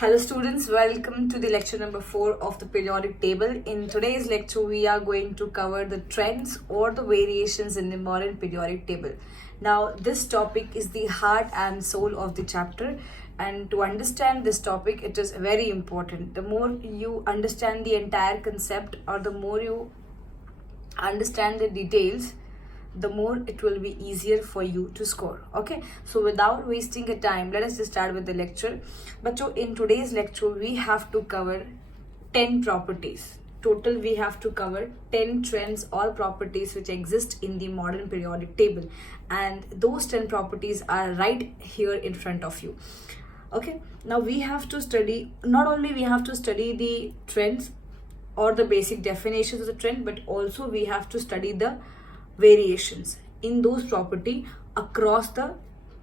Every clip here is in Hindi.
Hello students, welcome to the lecture number 4 of the periodic table. In today's lecture, we are going to cover the trends or the variations in the modern periodic table. Now, this topic is the heart and soul of the chapter, and to understand this topic, it is very important. The more you understand the entire concept or the more you understand the details, the more it will be easier for you to score. Okay, so without wasting a time, let us just start with the lecture. But so in today's lecture, we have to cover 10 properties. Total, we have to cover 10 trends or properties which exist in the modern periodic table, and those 10 properties are right here in front of you. Okay, now we have to study, not only we have to study the trends or the basic definitions of the trend, but also we have to study the variations in those property across the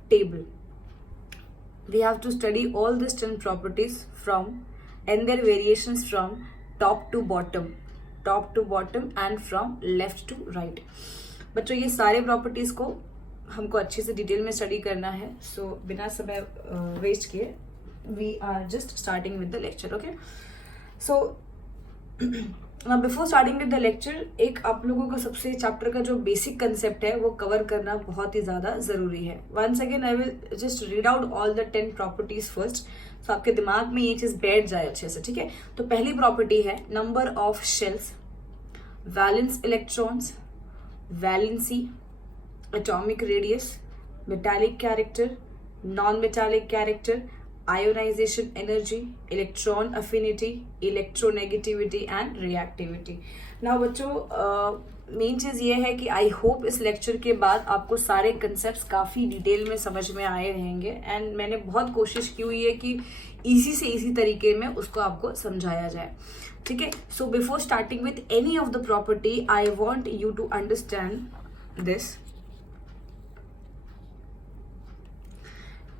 table. We have to study all these 10 properties from and their variations from top to bottom and from left to right. बच्चों ये सारे प्रॉपर्टीज को हमको अच्छे से डिटेल में स्टडी करना है, सो बिना समय वेस्ट किए we are just starting with the lecture. Okay, so now before starting with the lecture, एक आप लोगों का सबसे चैप्टर का जो बेसिक कंसेप्ट है वो कवर करना बहुत ही ज़्यादा ज़रूरी है. Once again I will just read out all the 10 properties first, तो आपके दिमाग में ये चीज़ बैठ जाए अच्छे से. ठीक है, तो पहली प्रॉपर्टी है number of shells, valence electrons, valency, atomic radius, metallic character, non metallic character, ionization energy, electron affinity, electronegativity and reactivity. Now बच्चों मेन चीज़ ये है कि आई होप इस लेक्चर के बाद आपको सारे कंसेप्ट्स काफ़ी डिटेल में समझ में आए रहेंगे, एंड मैंने बहुत कोशिश की हुई है कि इजी से इजी तरीके में उसको आपको समझाया जाए. ठीक है, so before starting with any of the property I want you to understand this.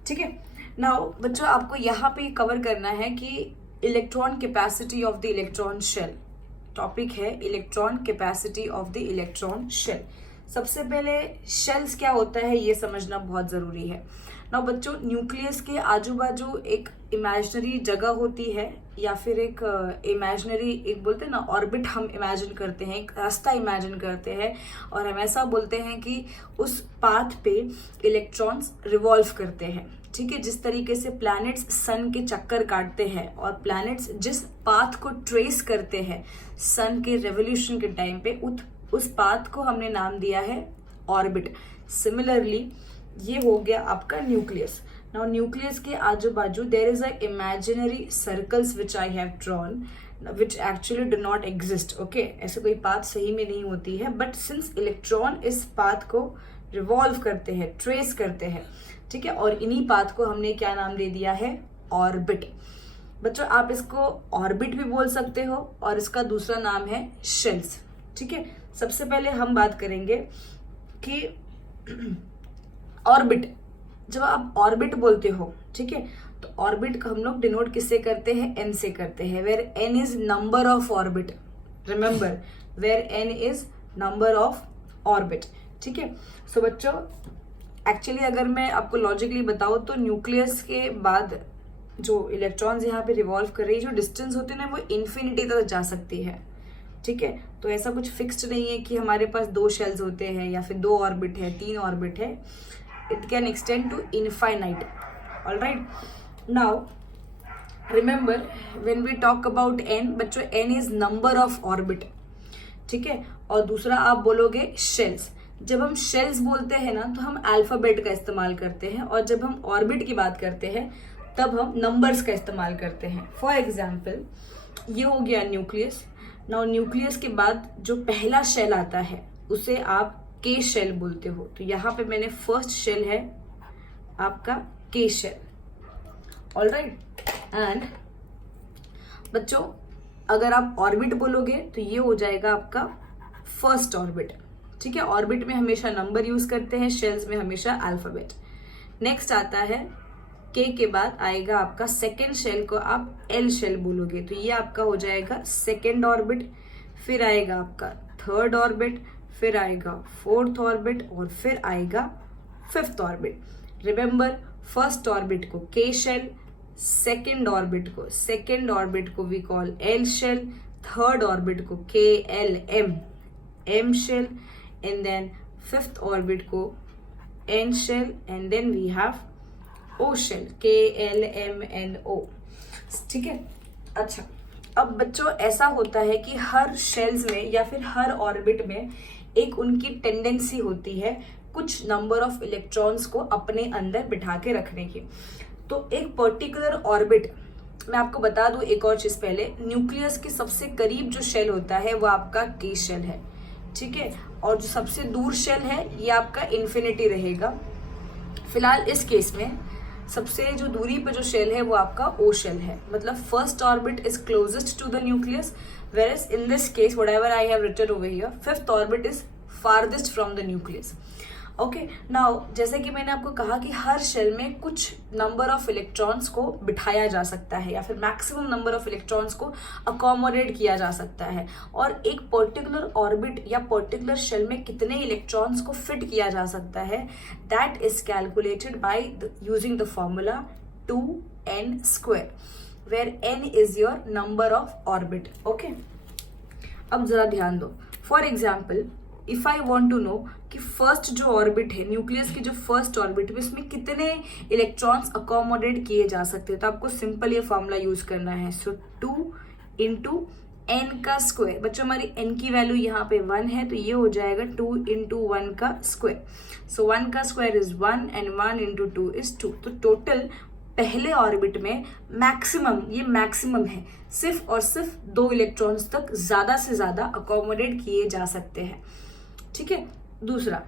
ठीक है, नाउ बच्चों आपको यहाँ पे कवर करना है कि electron capacity of the electron shell. Topic है electron capacity of the electron shell. सबसे पहले शेल्स क्या होता है ये समझना बहुत ज़रूरी है. नाउ बच्चों, न्यूक्लियस के आजू बाजू एक इमेजिनरी जगह होती है, या फिर एक इमेजिनरी, एक बोलते हैं ना ऑर्बिट, हम इमेजिन करते हैं, एक रास्ता इमेजिन करते हैं, और हम ऐसा बोलते हैं कि उस पाथ पे इलेक्ट्रॉन्स रिवॉल्व करते हैं. ठीक है, जिस तरीके से प्लैनेट्स सन के चक्कर काटते हैं और प्लैनेट्स जिस पाथ को ट्रेस करते हैं सन के रेवोल्यूशन के टाइम पे, उस पाथ को हमने नाम दिया है ऑर्बिट. सिमिलरली ये हो गया आपका न्यूक्लियस. नाउ न्यूक्लियस के आजू बाजू there is a imaginary circles which I have drawn which actually do not exist. Okay, ऐसे कोई पाथ सही में नहीं होती है, बट सिंस इलेक्ट्रॉन इस पाथ को रिवॉल्व करते हैं, ट्रेस करते हैं, ठीक है, और इन्हीं पाथ को हमने क्या नाम दे दिया है, ऑर्बिट. बच्चों आप इसको ऑर्बिट भी बोल सकते हो और इसका दूसरा नाम है शेल्स. ठीक है, सबसे पहले हम बात करेंगे कि ऑर्बिट. जब आप ऑर्बिट बोलते हो, ठीक है, तो ऑर्बिट का हम लोग डिनोट किससे करते हैं, एन से करते हैं, where n is number of orbit. Remember, where n is number of orbit. ठीक है, सो बच्चों एक्चुअली अगर मैं आपको लॉजिकली बताऊँ तो न्यूक्लियस के बाद जो इलेक्ट्रॉन्स यहाँ पे रिवॉल्व कर रही है, जो डिस्टेंस होती है ना, वो इन्फिनिटी तक जा सकती है. ठीक है, तो ऐसा कुछ फिक्स्ड नहीं है कि हमारे पास 2 शेल्स होते हैं या फिर 2 ऑर्बिट है, 3 ऑर्बिट है. It can extend to infinite. Alright, now remember when we talk about n, बच्चों n is number of orbit. ठीक है, और दूसरा आप बोलोगे शेल्स. जब हम शेल्स बोलते हैं ना तो हम अल्फाबेट का इस्तेमाल करते हैं, और जब हम ऑर्बिट की बात करते हैं तब हम नंबर्स का इस्तेमाल करते हैं. फॉर एग्जाम्पल ये हो गया न्यूक्लियस. नाउ न्यूक्लियस के बाद जो पहला शेल आता है उसे आप के शेल बोलते हो. तो यहाँ पे मैंने फर्स्ट शेल है आपका के शेल. ऑलराइट, एंड बच्चों अगर आप ऑर्बिट बोलोगे तो ये हो जाएगा आपका फर्स्ट ऑर्बिट. ठीक है, ऑर्बिट में हमेशा नंबर यूज करते हैं, शेल्स में हमेशा अल्फाबेट. नेक्स्ट आता है के के बाद आएगा आपका सेकेंड शेल को आप एल शेल बोलोगे, तो ये आपका हो जाएगा सेकेंड ऑर्बिट. फिर आएगा आपका थर्ड ऑर्बिट, फिर आएगा फोर्थ ऑर्बिट, और फिर आएगा fifth orbit. Remember, first orbit को के शेल, सेकेंड ऑर्बिट को we call L shell, third orbit को KLM, M shell, and then fifth orbit को N shell, and then we have O shell, KLMNO. ठीक है. अच्छा, अब बच्चों ऐसा होता है कि हर शेल्स में या फिर हर ऑर्बिट में एक उनकी टेंडेंसी होती है कुछ नंबर ऑफ इलेक्ट्रॉन्स को अपने अंदर बिठा के रखने की. तो एक पर्टिकुलर ऑर्बिट, मैं आपको बता दूं एक और चीज पहले, न्यूक्लियस के सबसे करीब जो शेल होता है वो आपका K शेल है. ठीक है, और जो सबसे दूर शेल है ये आपका इन्फिनिटी रहेगा. फिलहाल इस केस में सबसे जो दूरी पे जो शेल है वो आपका O शेल है. मतलब first orbit is closest to the nucleus, whereas in this case whatever I have written over here, fifth orbit is farthest from the nucleus. Okay, now जैसे कि मैंने आपको कहा कि हर शेल में कुछ नंबर ऑफ इलेक्ट्रॉन्स को बिठाया जा सकता है या फिर मैक्सिमम नंबर ऑफ इलेक्ट्रॉन्स को अकोमोडेट किया जा सकता है, और एक पर्टिकुलर ऑर्बिट या पर्टिकुलर शेल में कितने इलेक्ट्रॉन्स को फिट किया जा सकता है, that is calculated by using the formula 2n², where n is your number of orbit. Okay, अब जरा ध्यान दो. For example, if I want to know कि फर्स्ट जो ऑर्बिट है न्यूक्लियस की, जो फर्स्ट ऑर्बिट है उसमें कितने इलेक्ट्रॉन्स अकोमोडेट किए जा सकते हैं, तो आपको सिंपल ये फॉर्मूला यूज करना है. सो 2 इंटू एन का स्क्वायर. बच्चों हमारी एन की वैल्यू यहाँ पे 1 है, तो ये हो जाएगा 2 इंटू 1 का स्क्वायर. सो 1 का square is 1 and 1 into 2 is 2. तो टोटल पहले ऑर्बिट में मैक्सिमम, ये मैक्सिमम है, सिर्फ और सिर्फ 2 इलेक्ट्रॉन्स तक ज्यादा से ज्यादा अकोमोडेट किए जा सकते हैं. ठीक है. दूसरा,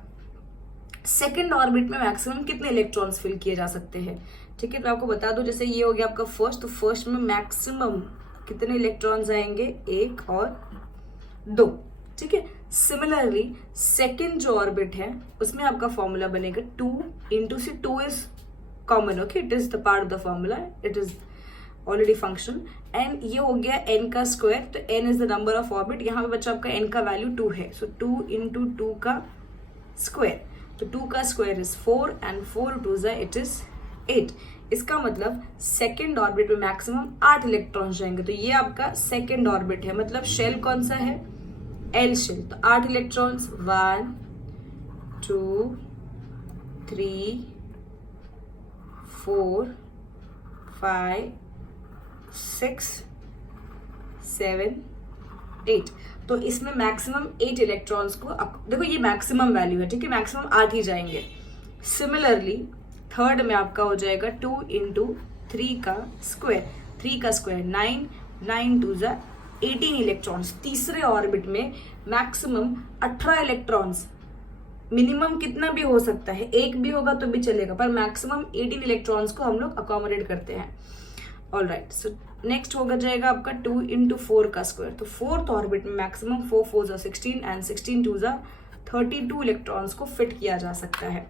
सेकेंड ऑर्बिट में मैक्सिमम कितने इलेक्ट्रॉन्स फिल किए जा सकते हैं. ठीक है, तो आपको बता दो, जैसे ये हो गया आपका फर्स्ट, तो फर्स्ट में मैक्सिमम कितने इलेक्ट्रॉन्स आएंगे, 1 और 2. ठीक है. सिमिलरली सेकेंड जो ऑर्बिट है उसमें आपका फॉर्मूला बनेगा 2 इंटू से 2 is common. Okay, it is the part of the formula, it is already function. And ये हो गया n का स्क्वायर, तो n is the number of orbit. यहाँ पे बच्चा आपका n का वैल्यू 2 है, सो 2 इंटू 2 का स्क्वायर. तो 2 का square is 4 and 4 2 it is 8. इसका मतलब सेकेंड ऑर्बिट में मैक्सिमम 8 इलेक्ट्रॉन जाएंगे. तो ये आपका सेकेंड ऑर्बिट है. मतलब शेल कौन सा है, एल शेल. तो 8 इलेक्ट्रॉन्स, 1 2 3 4 5 6 7 8. तो इसमें मैक्सिमम 8 इलेक्ट्रॉन्स को, देखो ये मैक्सिमम वैल्यू है. ठीक है, मैक्सिमम 8 ही जाएंगे. सिमिलरली थर्ड में आपका हो जाएगा 2 इंटू 3 का स्क्वायर. 3 का स्क्वायर 9, 9 2 18 इलेक्ट्रॉन्स. तीसरे ऑर्बिट में मैक्सिमम 18 इलेक्ट्रॉन्स. मिनिमम कितना भी हो सकता है, 1 भी होगा तो भी चलेगा, पर मैक्सिमम 18 इलेक्ट्रॉन्स को हम लोग अकोमोडेट करते हैं. ऑल राइट, सो नेक्स्ट होगा जाएगा आपका 2 इंटू 4 का स्क्वायर. तो फोर्थ ऑर्बिट में मैक्सिमम 4 4 16 एंड 16 2 32 इलेक्ट्रॉन्स को फिट किया जा सकता है.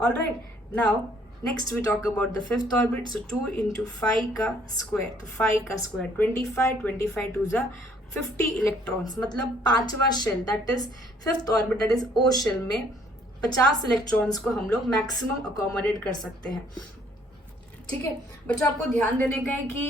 All right, now next we talk about the fifth orbit. So 2 into 5 का स्क्वायर. तो 5 का स्क्वायर 25, 25 2 50 इलेक्ट्रॉन्स. मतलब पांचवा shell, that is fifth orbit, that is O shell में 50 इलेक्ट्रॉन्स को हम लोग मैक्सिमम अकोमोडेट कर सकते हैं. ठीक है बच्चों, आपको ध्यान देने का है कि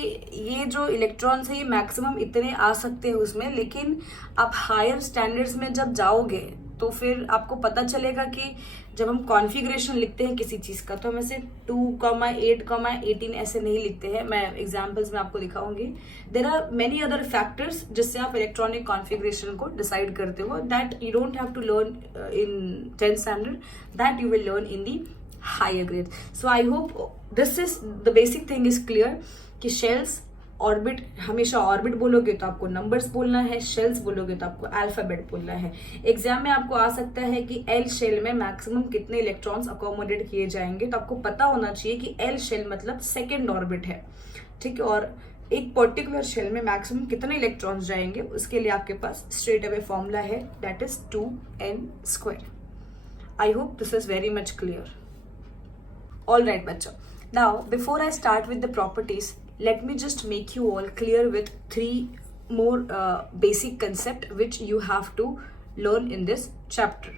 ये जो इलेक्ट्रॉन्स है ये मैक्सिमम इतने आ सकते हैं उसमें, लेकिन आप हायर स्टैंडर्ड्स में जब जाओगे तो फिर आपको पता चलेगा कि जब हम कॉन्फ़िगरेशन लिखते हैं किसी चीज़ का, तो हम ऐसे 2,8,18 ऐसे नहीं लिखते हैं. मैं एग्जाम्पल्स में आपको दिखाऊंगी. There are many other factors जिससे आप इलेक्ट्रॉनिक कॉन्फ़िगरेशन को डिसाइड करते हो, that you don't have to learn in 10th standard, that you will learn in the higher grade. So I hope this is the basic thing is clear कि शेल्स, ऑर्बिट, हमेशा ऑर्बिट बोलोगे तो आपको नंबर्स बोलना है, शेल्स बोलोगे तो आपको अल्फाबेट बोलना है. एग्जाम में आपको आ सकता है कि एल शेल में मैक्सिमम कितने इलेक्ट्रॉन्स अकोमोडेट किए जाएंगे, तो आपको पता होना चाहिए कि एल शेल मतलब सेकेंड ऑर्बिट है. ठीक है, और एक पर्टिकुलर शेल में मैक्सिमम कितने इलेक्ट्रॉन्स जाएंगे उसके लिए आपके पास स्ट्रेट अवे फॉर्मूला है, that is 2n². I hope this is very much clear. All right बच्चों, now before I start with the properties, let me just make you all clear with 3 more basic concept which you have to learn in this chapter.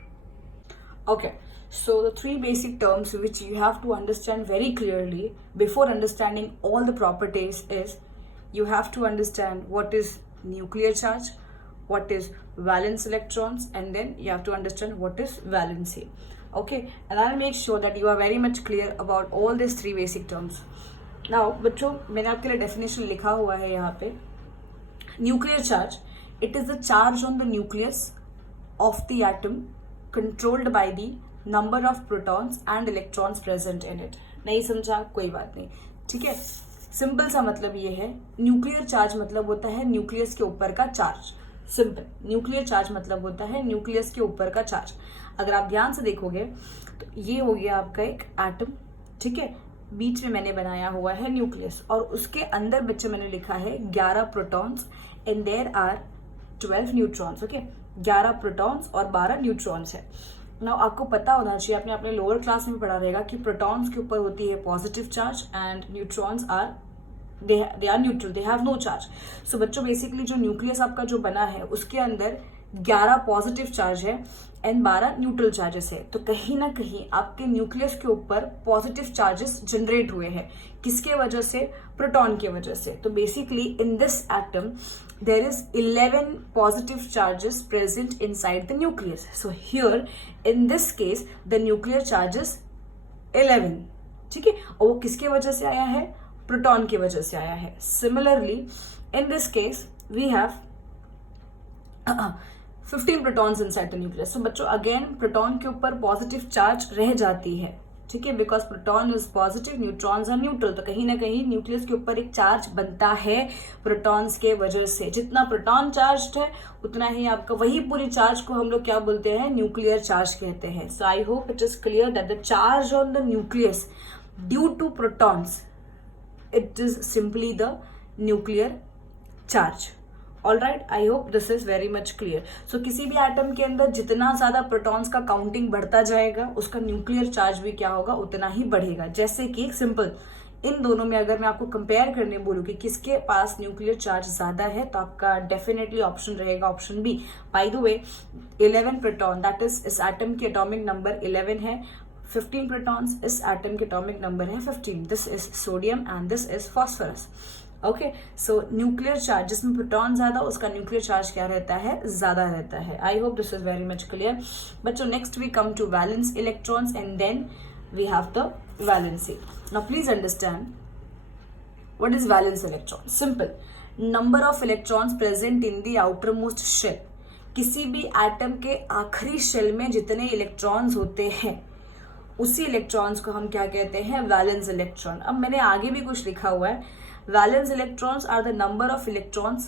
Okay, So the three basic terms which you have to understand very clearly before understanding all the properties is, you have to understand what is nuclear charge, what is valence electrons, and then you have to understand what is valency. Okay, and I'll make sure that you are very much clear about all these three basic terms. Now बच्चों, मैंने आपके लिए डेफिनेशन लिखा हुआ है यहाँ पे. Nuclear charge, it is the charge on the nucleus of the atom controlled by the number of protons and electrons present in it. नहीं समझा, कोई बात नहीं, ठीक है. सिंपल सा मतलब ये है, न्यूक्लियर चार्ज मतलब होता है न्यूक्लियस के ऊपर का चार्ज. सिंपल, न्यूक्लियर चार्ज मतलब होता है न्यूक्लियस के ऊपर का चार्ज. अगर आप ध्यान से देखोगे तो ये हो गया आपका एक एटम, ठीक है. बीच में मैंने बनाया हुआ है न्यूक्लियस, और उसके अंदर बच्चे मैंने लिखा है 11 protons and there are 12 neutrons. Okay, 11 protons और 12 न्यूट्रॉन्स है. नाउ आपको पता होना चाहिए, आपने अपने लोअर क्लास में पढ़ा रहेगा कि प्रोटॉन्स के ऊपर होती है positive charge and neutrons are they are neutral, they have no charge. So बच्चों, बेसिकली जो न्यूक्लियस आपका जो बना है उसके अंदर 11 पॉजिटिव चार्ज है एंड 12 न्यूट्रल चार्जेस है. तो कहीं ना कहीं आपके न्यूक्लियस के ऊपर पॉजिटिव चार्जेस जनरेट हुए हैं. किसके वजह से? प्रोटॉन की वजह से. तो basically in this atom there is 11 positive charges present inside the nucleus. So here in this case the nuclear charge is 11. ठीक है, और वो किसके वजह से आया है? प्रोटॉन की वजह से आया है. Similarly in this case we have 15 protons inside the nucleus. So बच्चों, अगेन प्रोटॉन के ऊपर पॉजिटिव चार्ज रह जाती है, ठीक है, because proton is positive, neutrons are neutral. तो कहीं ना कहीं न्यूक्लियस के ऊपर एक चार्ज बनता है प्रोटॉन्स के वजह से. जितना प्रोटॉन चार्ज है उतना ही आपका, वही पूरी चार्ज को हम लोग क्या बोलते हैं? न्यूक्लियर चार्ज कहते हैं. So I hope it is clear that the charge on the nucleus due to protons, it is simply the nuclear charge. All right, I hope this is very much clear. So किसी भी एटम के अंदर जितना ज्यादा प्रोटॉन्स का काउंटिंग बढ़ता जाएगा उसका न्यूक्लियर चार्ज भी क्या होगा? उतना ही बढ़ेगा. जैसे कि सिंपल, इन दोनों में अगर मैं आपको कंपेयर करने बोलूँ कि किसके पास न्यूक्लियर चार्ज ज्यादा है, तो आपका डेफिनेटली ऑप्शन रहेगा option B. By the way, 11 proton, that is इस एटम की एटॉमिक नंबर 11 है. 15 प्रोटॉन्स, इस एटम के एटॉमिक नंबर है 15. This is sodium and this is phosphorus. Okay, so nuclear charge, जिसमें प्रोटॉन ज्यादा, उसका न्यूक्लियर चार्ज क्या रहता है? ज्यादा रहता है. I hope this is very much clear. बच्चों, next we come to valence electrons and then we have the valency. Now please understand what is valence electron. Simple, number of electrons present in the outer most shell. किसी भी एटम के आखिरी शेल में जितने इलेक्ट्रॉन्स होते हैं उसी इलेक्ट्रॉन्स को हम क्या कहते हैं? Valence electron. अब मैंने आगे भी कुछ लिखा हुआ है. Valence electrons are the number of electrons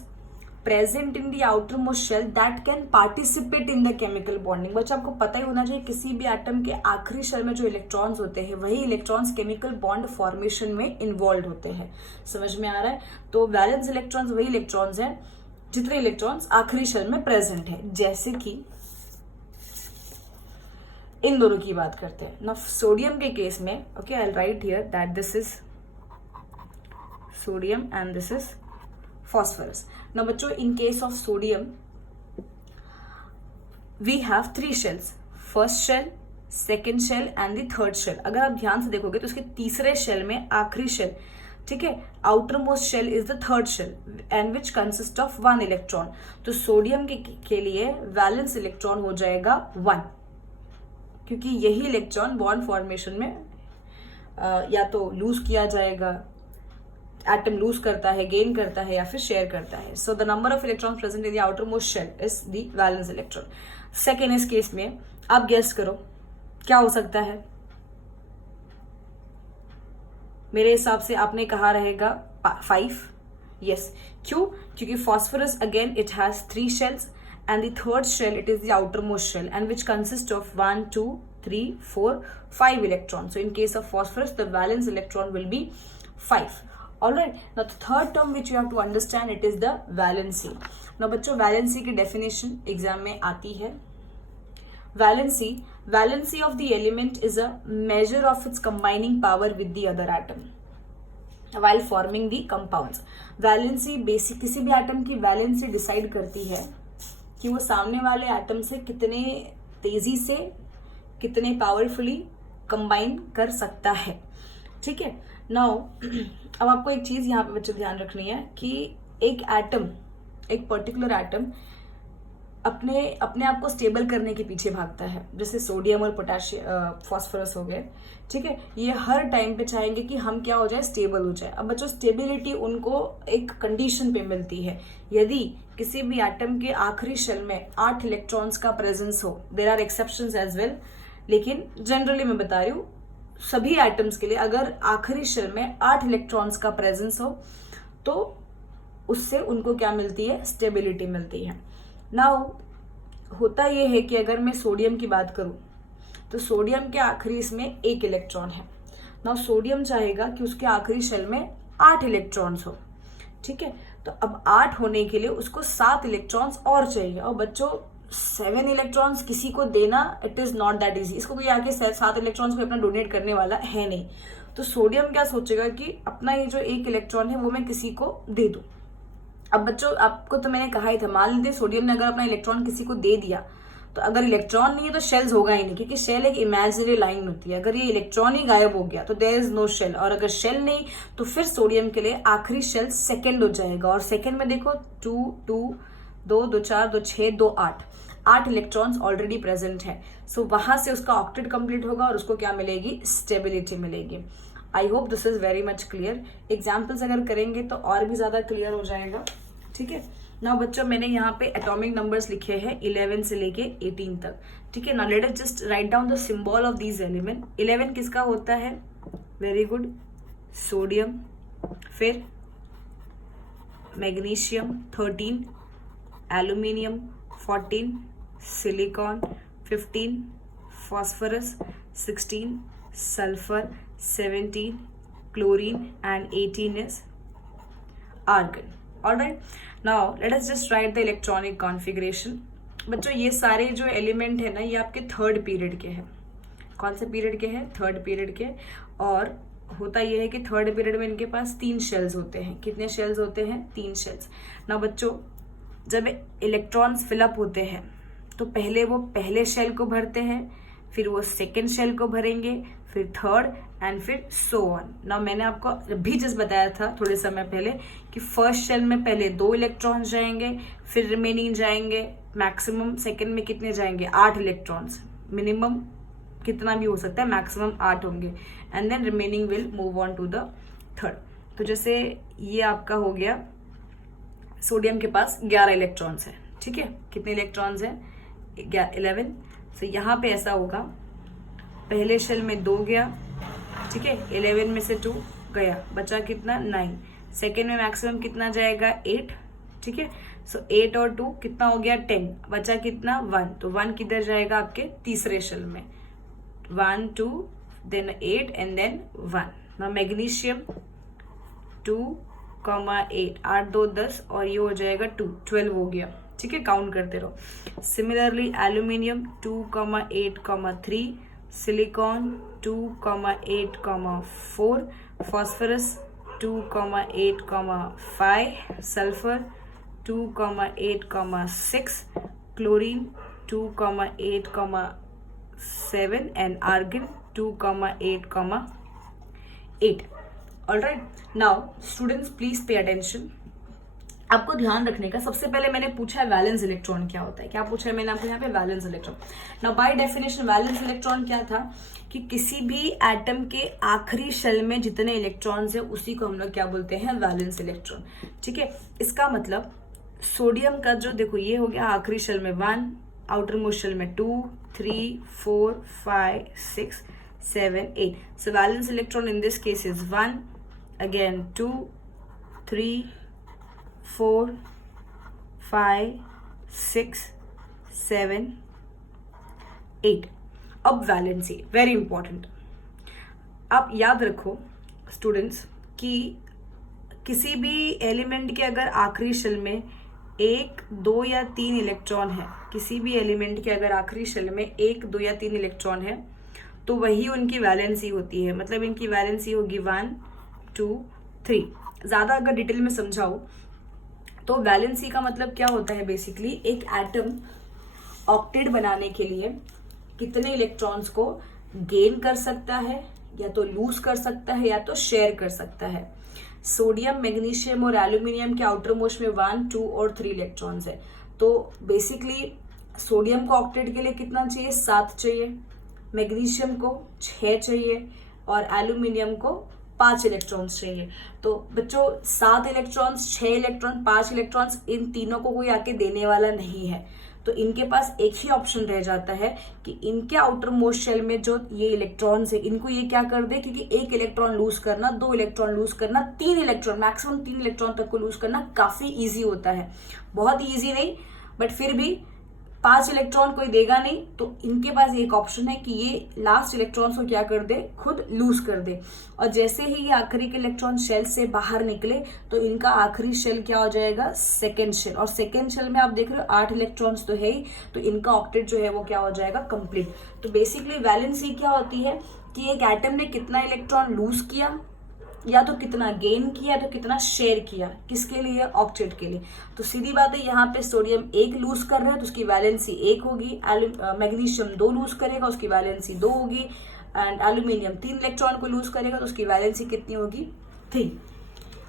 present in the outermost shell that can participate in the chemical bonding. बच्चा, आपको पता ही होना चाहिए किसी भी एटम के आखिरी शेल में जो इलेक्ट्रॉन्स होते हैं वही इलेक्ट्रॉन्स केमिकल बॉन्ड फॉर्मेशन में इन्वॉल्व होते हैं. समझ में आ रहा है? तो वैलेंस इलेक्ट्रॉन्स वही इलेक्ट्रॉन्स हैं जितने इलेक्ट्रॉन्स आखिरी शेल में प्रेजेंट है. जैसे कि इन दोनों की बात करते हैं ना. सोडियम के केस में, okay, I will write here that this is sodium and this is phosphorus. Now बच्चों, in case of sodium we have 3 shells, first shell, second shell and the third shell. अगर आप ध्यान से देखोगे तो उसके तीसरे शेल में आखिरी शेल, ठीक है, outer most shell is the third shell and which consist of 1 electron. तो सोडियम के लिए वैलेंस इलेक्ट्रॉन हो जाएगा 1, क्योंकि यही इलेक्ट्रॉन बॉन्ड फॉर्मेशन में या तो लूज किया जाएगा, एटम लूज करता है, गेन करता है, या फिर शेयर करता है. So the number of electrons present in the outer most shell is the valence electron. Second, इस केस में आप गेस करो क्या हो सकता है? मेरे हिसाब से आपने कहा रहेगा 5. यस, क्यों? क्योंकि phosphorus again it has 3 shells and the third shell it is the outer most shell and which consist of 1, 2, 3, 4, 5 electrons. So in case of phosphorus the valence electron will be 5. Alright, now the third term which you have to understand, it is the valency. Now बच्चों, valency की definition एग्जाम में आती है. Valency of the element is a measure of its combining power with the other atom while forming the compounds. Valency basic किसी भी एटम की valency डिसाइड करती है कि वो सामने वाले एटम से कितने तेजी से, कितने पावरफुली कंबाइन कर सकता है। ठीक है, नाउ अब आपको एक चीज यहाँ पे बच्चे ध्यान रखनी है कि एक एटम, एक पर्टिकुलर एटम अपने अपने आप को स्टेबल करने के पीछे भागता है। जैसे सोडियम और पोटेशियम, फॉस्फोरस हो गए, ठीक है, ये हर टाइम पे चाहेंगे कि हम क्या हो जाए, स्टेबल हो जाए। अब बच्चों स्टेबिलिटी उनको एक कंडीशन पे मिलती है, यदि किसी भी एटम के आखिरी शेल में 8 इलेक्ट्रॉन्स का प्रेजेंस हो। There are exceptions as well, लेकिन जनरली मैं बता रही हूँ सभी एटम्स के लिए अगर आखिरी शेल में 8 इलेक्ट्रॉन्स का प्रेजेंस हो तो उससे उनको क्या मिलती है, स्टेबिलिटी मिलती है। नाउ होता यह है कि अगर मैं सोडियम की बात करूं तो सोडियम के आखिरी इसमें 1 इलेक्ट्रॉन है। नाउ सोडियम चाहेगा कि उसके आखिरी शेल में 8 इलेक्ट्रॉन्स हो। ठीक है, तो अब 8 होने के लिए उसको 7 इलेक्ट्रॉन्स और चाहिए। और बच्चों 7 इलेक्ट्रॉन्स किसी को देना, it is not that easy. इसको कोई आके 7 इलेक्ट्रॉन्स को अपना डोनेट करने वाला है नहीं। तो सोडियम क्या सोचेगा कि अपना ये जो 1 इलेक्ट्रॉन है वो मैं किसी को दे दूं। अब बच्चों आपको तो मैंने कहा ही था, मान लीजिए सोडियम ने अगर अपना इलेक्ट्रॉन किसी को दे दिया तो अगर इलेक्ट्रॉन नहीं है तो शेल्स होगा ही नहीं, क्योंकि शेल एक इमेजिनरी लाइन होती है। अगर ये इलेक्ट्रॉन ही गायब हो गया तो देयर इज नो शेल, और अगर शेल नहीं तो फिर सोडियम के लिए आखिरी शेल सेकंड हो जाएगा। और सेकंड में देखो 2 2 2 2 4 2 6 2 8 इलेक्ट्रॉन्स ऑलरेडी प्रेजेंट है। सो वहां से उसका ऑक्टेट कंप्लीट होगा और उसको क्या मिलेगी, स्टेबिलिटी मिलेगी। आई hope this is very much clear. Examples अगर करेंगे तो और भी ज्यादा क्लियर हो जाएगा। ठीक है, नाउ बच्चों मैंने यहाँ पे एटॉमिक नंबर्स लिखे हैं 11 से लेके 18 तक। ठीक है, now let us just write down the symbol of these element. 11 किसका होता है, वेरी गुड, सोडियम, फिर magnesium 13, aluminium 14, silicon 15, phosphorus 16, sulphur 17, chlorine and 18 is argon. Alright, now let us just write the electronic configuration. बच्चों ये सारे जो एलिमेंट है ना ये आपके थर्ड पीरियड के हैं। कौन से पीरियड के हैं, थर्ड पीरियड के। और होता ये है कि थर्ड पीरियड में इनके पास 3 शेल्स होते हैं। कितने शेल्स होते हैं, 3 शेल्स। ना बच्चों जब इलेक्ट्रॉन्स फिलअप होते हैं तो पहले वो पहले शेल को भरते हैं, फिर वो सेकेंड शेल को भरेंगे, फिर थर्ड एंड फिर सो ऑन। ना मैंने आपको अभी जस्ट बताया था थोड़े समय पहले कि फर्स्ट शेल में पहले 2 इलेक्ट्रॉन्स जाएंगे, फिर रिमेनिंग जाएंगे, मैक्सिमम सेकेंड में कितने जाएंगे, 8 इलेक्ट्रॉन्स। मिनिमम कितना भी हो सकता है, मैक्सिमम 8 होंगे, and then remaining will move on to the third. तो जैसे ये आपका हो गया, सोडियम के पास 11 इलेक्ट्रॉन्स है। ठीक है, कितने इलेक्ट्रॉन्स है, 11। तो यहाँ पे ऐसा होगा, पहले शेल में 2 गया, ठीक है, 11 में से 2 गया, बचा कितना, 9। सेकेंड में मैक्सिमम कितना जाएगा, 8। ठीक है, सो 8 और 2 कितना हो गया, 10, बचा कितना, 1। तो 1 किधर जाएगा, आपके तीसरे शेल में। 1 2 देन 8 एंड देन 1। ना मैग्नीशियम 2,8, 8 2 10 और ये हो जाएगा 2, 12 हो गया। ठीक है, काउंट करते रहो। Similarly aluminium 2,8,3, silicon 2,8,4, phosphorus 2,8,5, sulphur 2,8,6, chlorine 2,8,7 and argon 2,8,8। Alright, now students please pay attention. आपको ध्यान रखने का, सबसे पहले मैंने पूछा है वैलेंस इलेक्ट्रॉन क्या होता है। क्या पूछा है मैंने आपको यहाँ पे, valence electron. Now by definition valence electron क्या था कि किसी भी एटम के आखिरी शेल में जितने इलेक्ट्रॉन्स है उसी को हम लोग क्या बोलते हैं, वैलेंस इलेक्ट्रॉन। ठीक है, इसका मतलब सोडियम का जो देखो ये हो गया आखिरी शेल में 1, आउटर मोस्ट शेल में 2, 3, 4, 5, 6, 7, 8। सो valence electron in this case is 1, again 2, 3, 4, 5, 6, 7, 8। अब वैलेंसी वेरी इंपॉर्टेंट। आप याद रखो स्टूडेंट्स कि किसी भी एलिमेंट के अगर आखिरी शेल में 1, 2 या 3 इलेक्ट्रॉन है, किसी भी एलिमेंट के अगर आखिरी शेल में 1, 2 या 3 इलेक्ट्रॉन है तो वही उनकी वैलेंसी होती है। मतलब इनकी वैलेंसी होगी 1, 2, 3। ज्यादा अगर डिटेल में समझाओ तो वैलेंसी का मतलब क्या होता है, बेसिकली एक एटम ऑक्टेट बनाने के लिए कितने इलेक्ट्रॉन्स को गेन कर सकता है, या तो लूज कर सकता है, या तो शेयर कर सकता है। सोडियम, मैग्नीशियम और एल्यूमिनियम के आउटर मोस्ट में 1, 2 और 3 इलेक्ट्रॉन्स है। तो बेसिकली सोडियम को ऑक्टेट के लिए कितना चाहिए, 7 चाहिए, मैग्नीशियम को 6 चाहिए और एल्यूमिनियम को 5 इलेक्ट्रॉन्स चाहिए। तो बच्चों 7 इलेक्ट्रॉन्स, 6 इलेक्ट्रॉन, 5 इलेक्ट्रॉन्स, इन तीनों को कोई आके देने वाला नहीं है। तो इनके पास एक ही ऑप्शन रह जाता है कि इनके आउटर मोस्ट शेल में जो ये इलेक्ट्रॉन्स है, इनको ये क्या कर दे, क्योंकि 1 इलेक्ट्रॉन लूज करना, 2 इलेक्ट्रॉन लूज करना, 3 इलेक्ट्रॉन, मैक्सिमम 3 इलेक्ट्रॉन तक को लूज करना काफी ईजी होता है। बहुत ईजी नहीं, बट फिर भी 5 इलेक्ट्रॉन कोई देगा नहीं, तो इनके पास एक ऑप्शन है कि ये लास्ट इलेक्ट्रॉन्स को क्या कर दे, खुद लूज कर दे। और जैसे ही ये आखिरी के इलेक्ट्रॉन शेल से बाहर निकले तो इनका आखिरी शेल क्या हो जाएगा, सेकेंड शेल। और सेकेंड शेल में आप देख रहे हो 8 इलेक्ट्रॉन्स तो है ही, तो इनका ऑक्टेट जो है वो क्या हो जाएगा, कंप्लीट। तो बेसिकली वैलेंसी क्या होती है कि एक एटम ने कितना इलेक्ट्रॉन लूज किया, या तो कितना गेन किया, तो कितना शेयर किया, किसके लिए, ऑक्टेट के लिए। तो सीधी बात है, यहाँ पे सोडियम 1 लूज कर रहा है तो उसकी वैलेंसी 1 होगी, मैग्नीशियम 2 लूज करेगा उसकी वैलेंसी 2 होगी, एंड एल्यूमिनियम 3 इलेक्ट्रॉन को लूज करेगा तो उसकी वैलेंसी कितनी होगी, 3।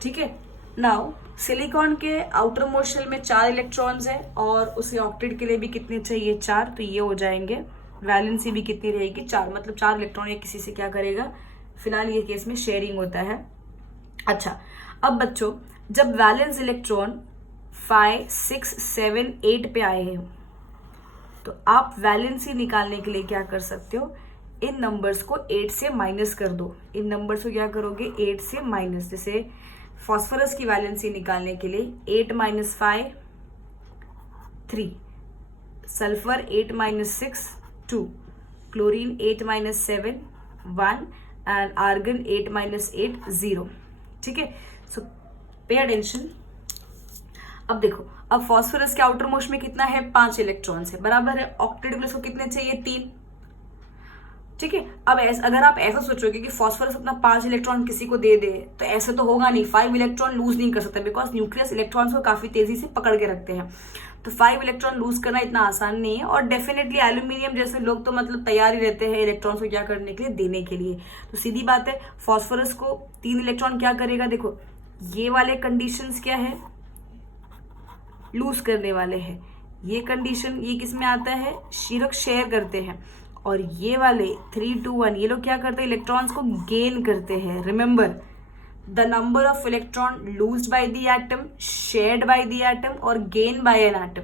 ठीक है। नाउ सिलिकॉन के आउटर मोस्ट शेल में 4 इलेक्ट्रॉन्स है और उसे ऑक्टेट के लिए भी कितने चाहिए, 4। तो ये हो जाएंगे, वैलेंसी भी कितनी रहेगी, 4। मतलब 4 इलेक्ट्रॉन ये किसी से क्या करेगा, फिलहाल ये केस में शेयरिंग होता है। अच्छा, अब बच्चों जब वैलेंस इलेक्ट्रॉन 5, 6, 7, 8 पे आए हैं तो आप वैलेंसी निकालने के लिए क्या कर सकते हो, इन नंबर्स को 8 से माइनस कर दो। इन नंबर्स को क्या करोगे, 8 से माइनस। जैसे फास्फोरस की वैलेंसी निकालने के लिए 8 - 5 3, सल्फर 8 - 6 2, क्लोरीन 8 - 7 1 एंड आर्गन 8 - 8 0। ठीक है। सो पे अटेंशन। अब देखो, अब फास्फोरस के आउटर मोस्ट में कितना है, 5 इलेक्ट्रॉन्स है, बराबर है। ऑक्टेट को कितने चाहिए, 3। ठीक है। अब अगर आप ऐसा सोचोगे कि फास्फोरस अपना 5 इलेक्ट्रॉन किसी को दे दे, तो ऐसे तो होगा नहीं, 5 इलेक्ट्रॉन लूज नहीं कर सकता, बिकॉज न्यूक्लियस इलेक्ट्रॉन्स को काफी तेजी से पकड़ के रखते हैं। तो 5 इलेक्ट्रॉन लूज करना इतना आसान नहीं है। और डेफिनेटली एल्यूमिनियम जैसे लोग तो मतलब तैयार ही रहते हैं इलेक्ट्रॉन्स को क्या करने के लिए, देने के लिए। तो सीधी बात है, फास्फोरस को 3 इलेक्ट्रॉन क्या करेगा, देखो ये वाले कंडीशंस क्या है, लूज करने वाले हैं। ये कंडीशन ये किस में आता है, शीरक शेयर करते हैं। और ये वाले 3, 2, 1 ये लोग क्या करते हैं, इलेक्ट्रॉन्स को गेन करते हैं। Remember the number of electron लूज्ड by the atom, shared by the atom और गेन बाय एन एटम।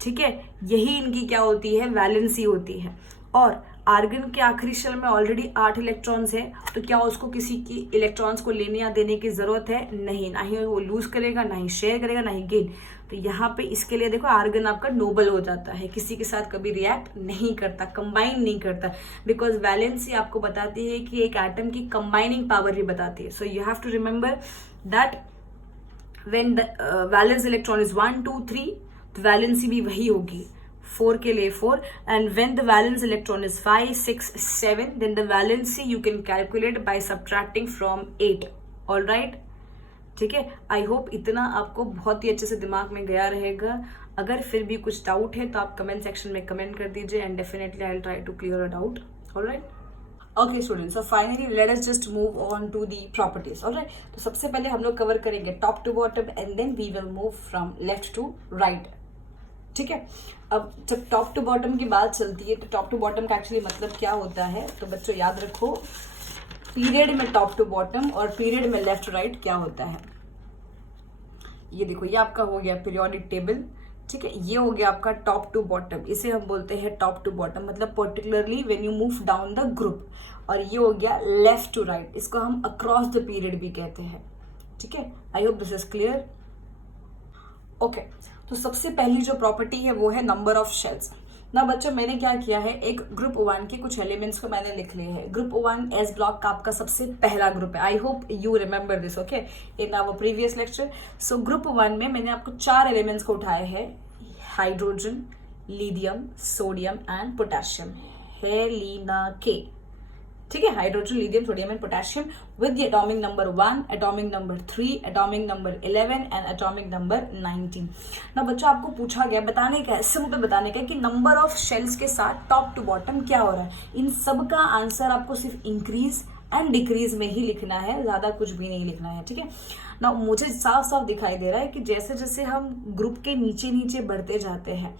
ठीक है, यही इनकी क्या होती है, वैलेंसी होती है। और आर्गन के आखिरी शेल में ऑलरेडी 8 इलेक्ट्रॉन्स है, तो क्या उसको किसी की इलेक्ट्रॉन्स को लेने या देने की जरूरत है, नहीं। ना ही वो लूज करेगा, ना ही शेयर करेगा, ना ही गेन। तो यहाँ पे इसके लिए देखो आर्गन आपका नोबल हो जाता है, किसी के साथ कभी रिएक्ट नहीं करता, कंबाइन नहीं करता, बिकॉज वैलेंसी आपको बताती है कि एक एटम की कंबाइनिंग पावर भी बताती है। So you have to remember that when the valence electron is 1, 2, 3, तो वैलेंसी भी वही होगी, 4 के लिए 4। And when the valence electron is 5, 6, 7, then the valency you can calculate by subtracting from 8। All right, ठीक है। आई होप इतना आपको बहुत ही अच्छे से दिमाग में गया रहेगा। अगर फिर भी कुछ डाउट है तो आप कमेंट सेक्शन में कमेंट कर दीजिए, and definitely I will try to clear a doubt. Alright, okay students, so finally let us just move on to the properties. Alright, तो सबसे पहले हम लोग कवर करेंगे top to bottom and then we will move from left to right. ठीक है। अब जब टॉप टू बॉटम की बात चलती है तो टॉप टू बॉटम का एक्चुअली मतलब क्या होता है, तो बच्चों याद रखो, पीरियड में टॉप टू बॉटम और पीरियड में लेफ्ट राइट क्या होता है। ये देखो, ये आपका हो गया पीरियोडिक टेबल। ठीक है, ये हो गया आपका टॉप टू बॉटम, इसे हम बोलते हैं टॉप टू बॉटम, मतलब particularly when you move down the group. और ये हो गया लेफ्ट टू राइट, इसको हम अक्रॉस द पीरियड भी कहते हैं। ठीक है, I hope this is clear. Okay, तो सबसे पहली जो प्रॉपर्टी है वो है नंबर ऑफ शेल्स। ना बच्चों, मैंने क्या किया है, एक ग्रुप 1 के कुछ एलिमेंट्स को मैंने लिख लिए हैं। ग्रुप 1 एस ब्लॉक का आपका सबसे पहला ग्रुप है। I hope you remember this, okay, in our previous lecture. So group 1 में मैंने आपको 4 एलिमेंट्स को उठाए हैं, hydrogen, lithium, sodium and potassium, हेलिना के। ठीक है, hydrogen, lithium, sodium and potassium with the atomic number 1, atomic number 3, atomic number 11 and atomic number 19। ना बच्चों आपको पूछा गया, बताने का है, सिंपल बताने का है कि नंबर ऑफ शेल्स के साथ टॉप टू बॉटम क्या हो रहा है। इन सब का आंसर आपको सिर्फ इंक्रीज एंड डिक्रीज में ही लिखना है, ज्यादा कुछ भी नहीं लिखना है। ठीक है ना, मुझे साफ साफ दिखाई दे रहा है कि जैसे जैसे हम ग्रुप के नीचे नीचे बढ़ते जाते हैं,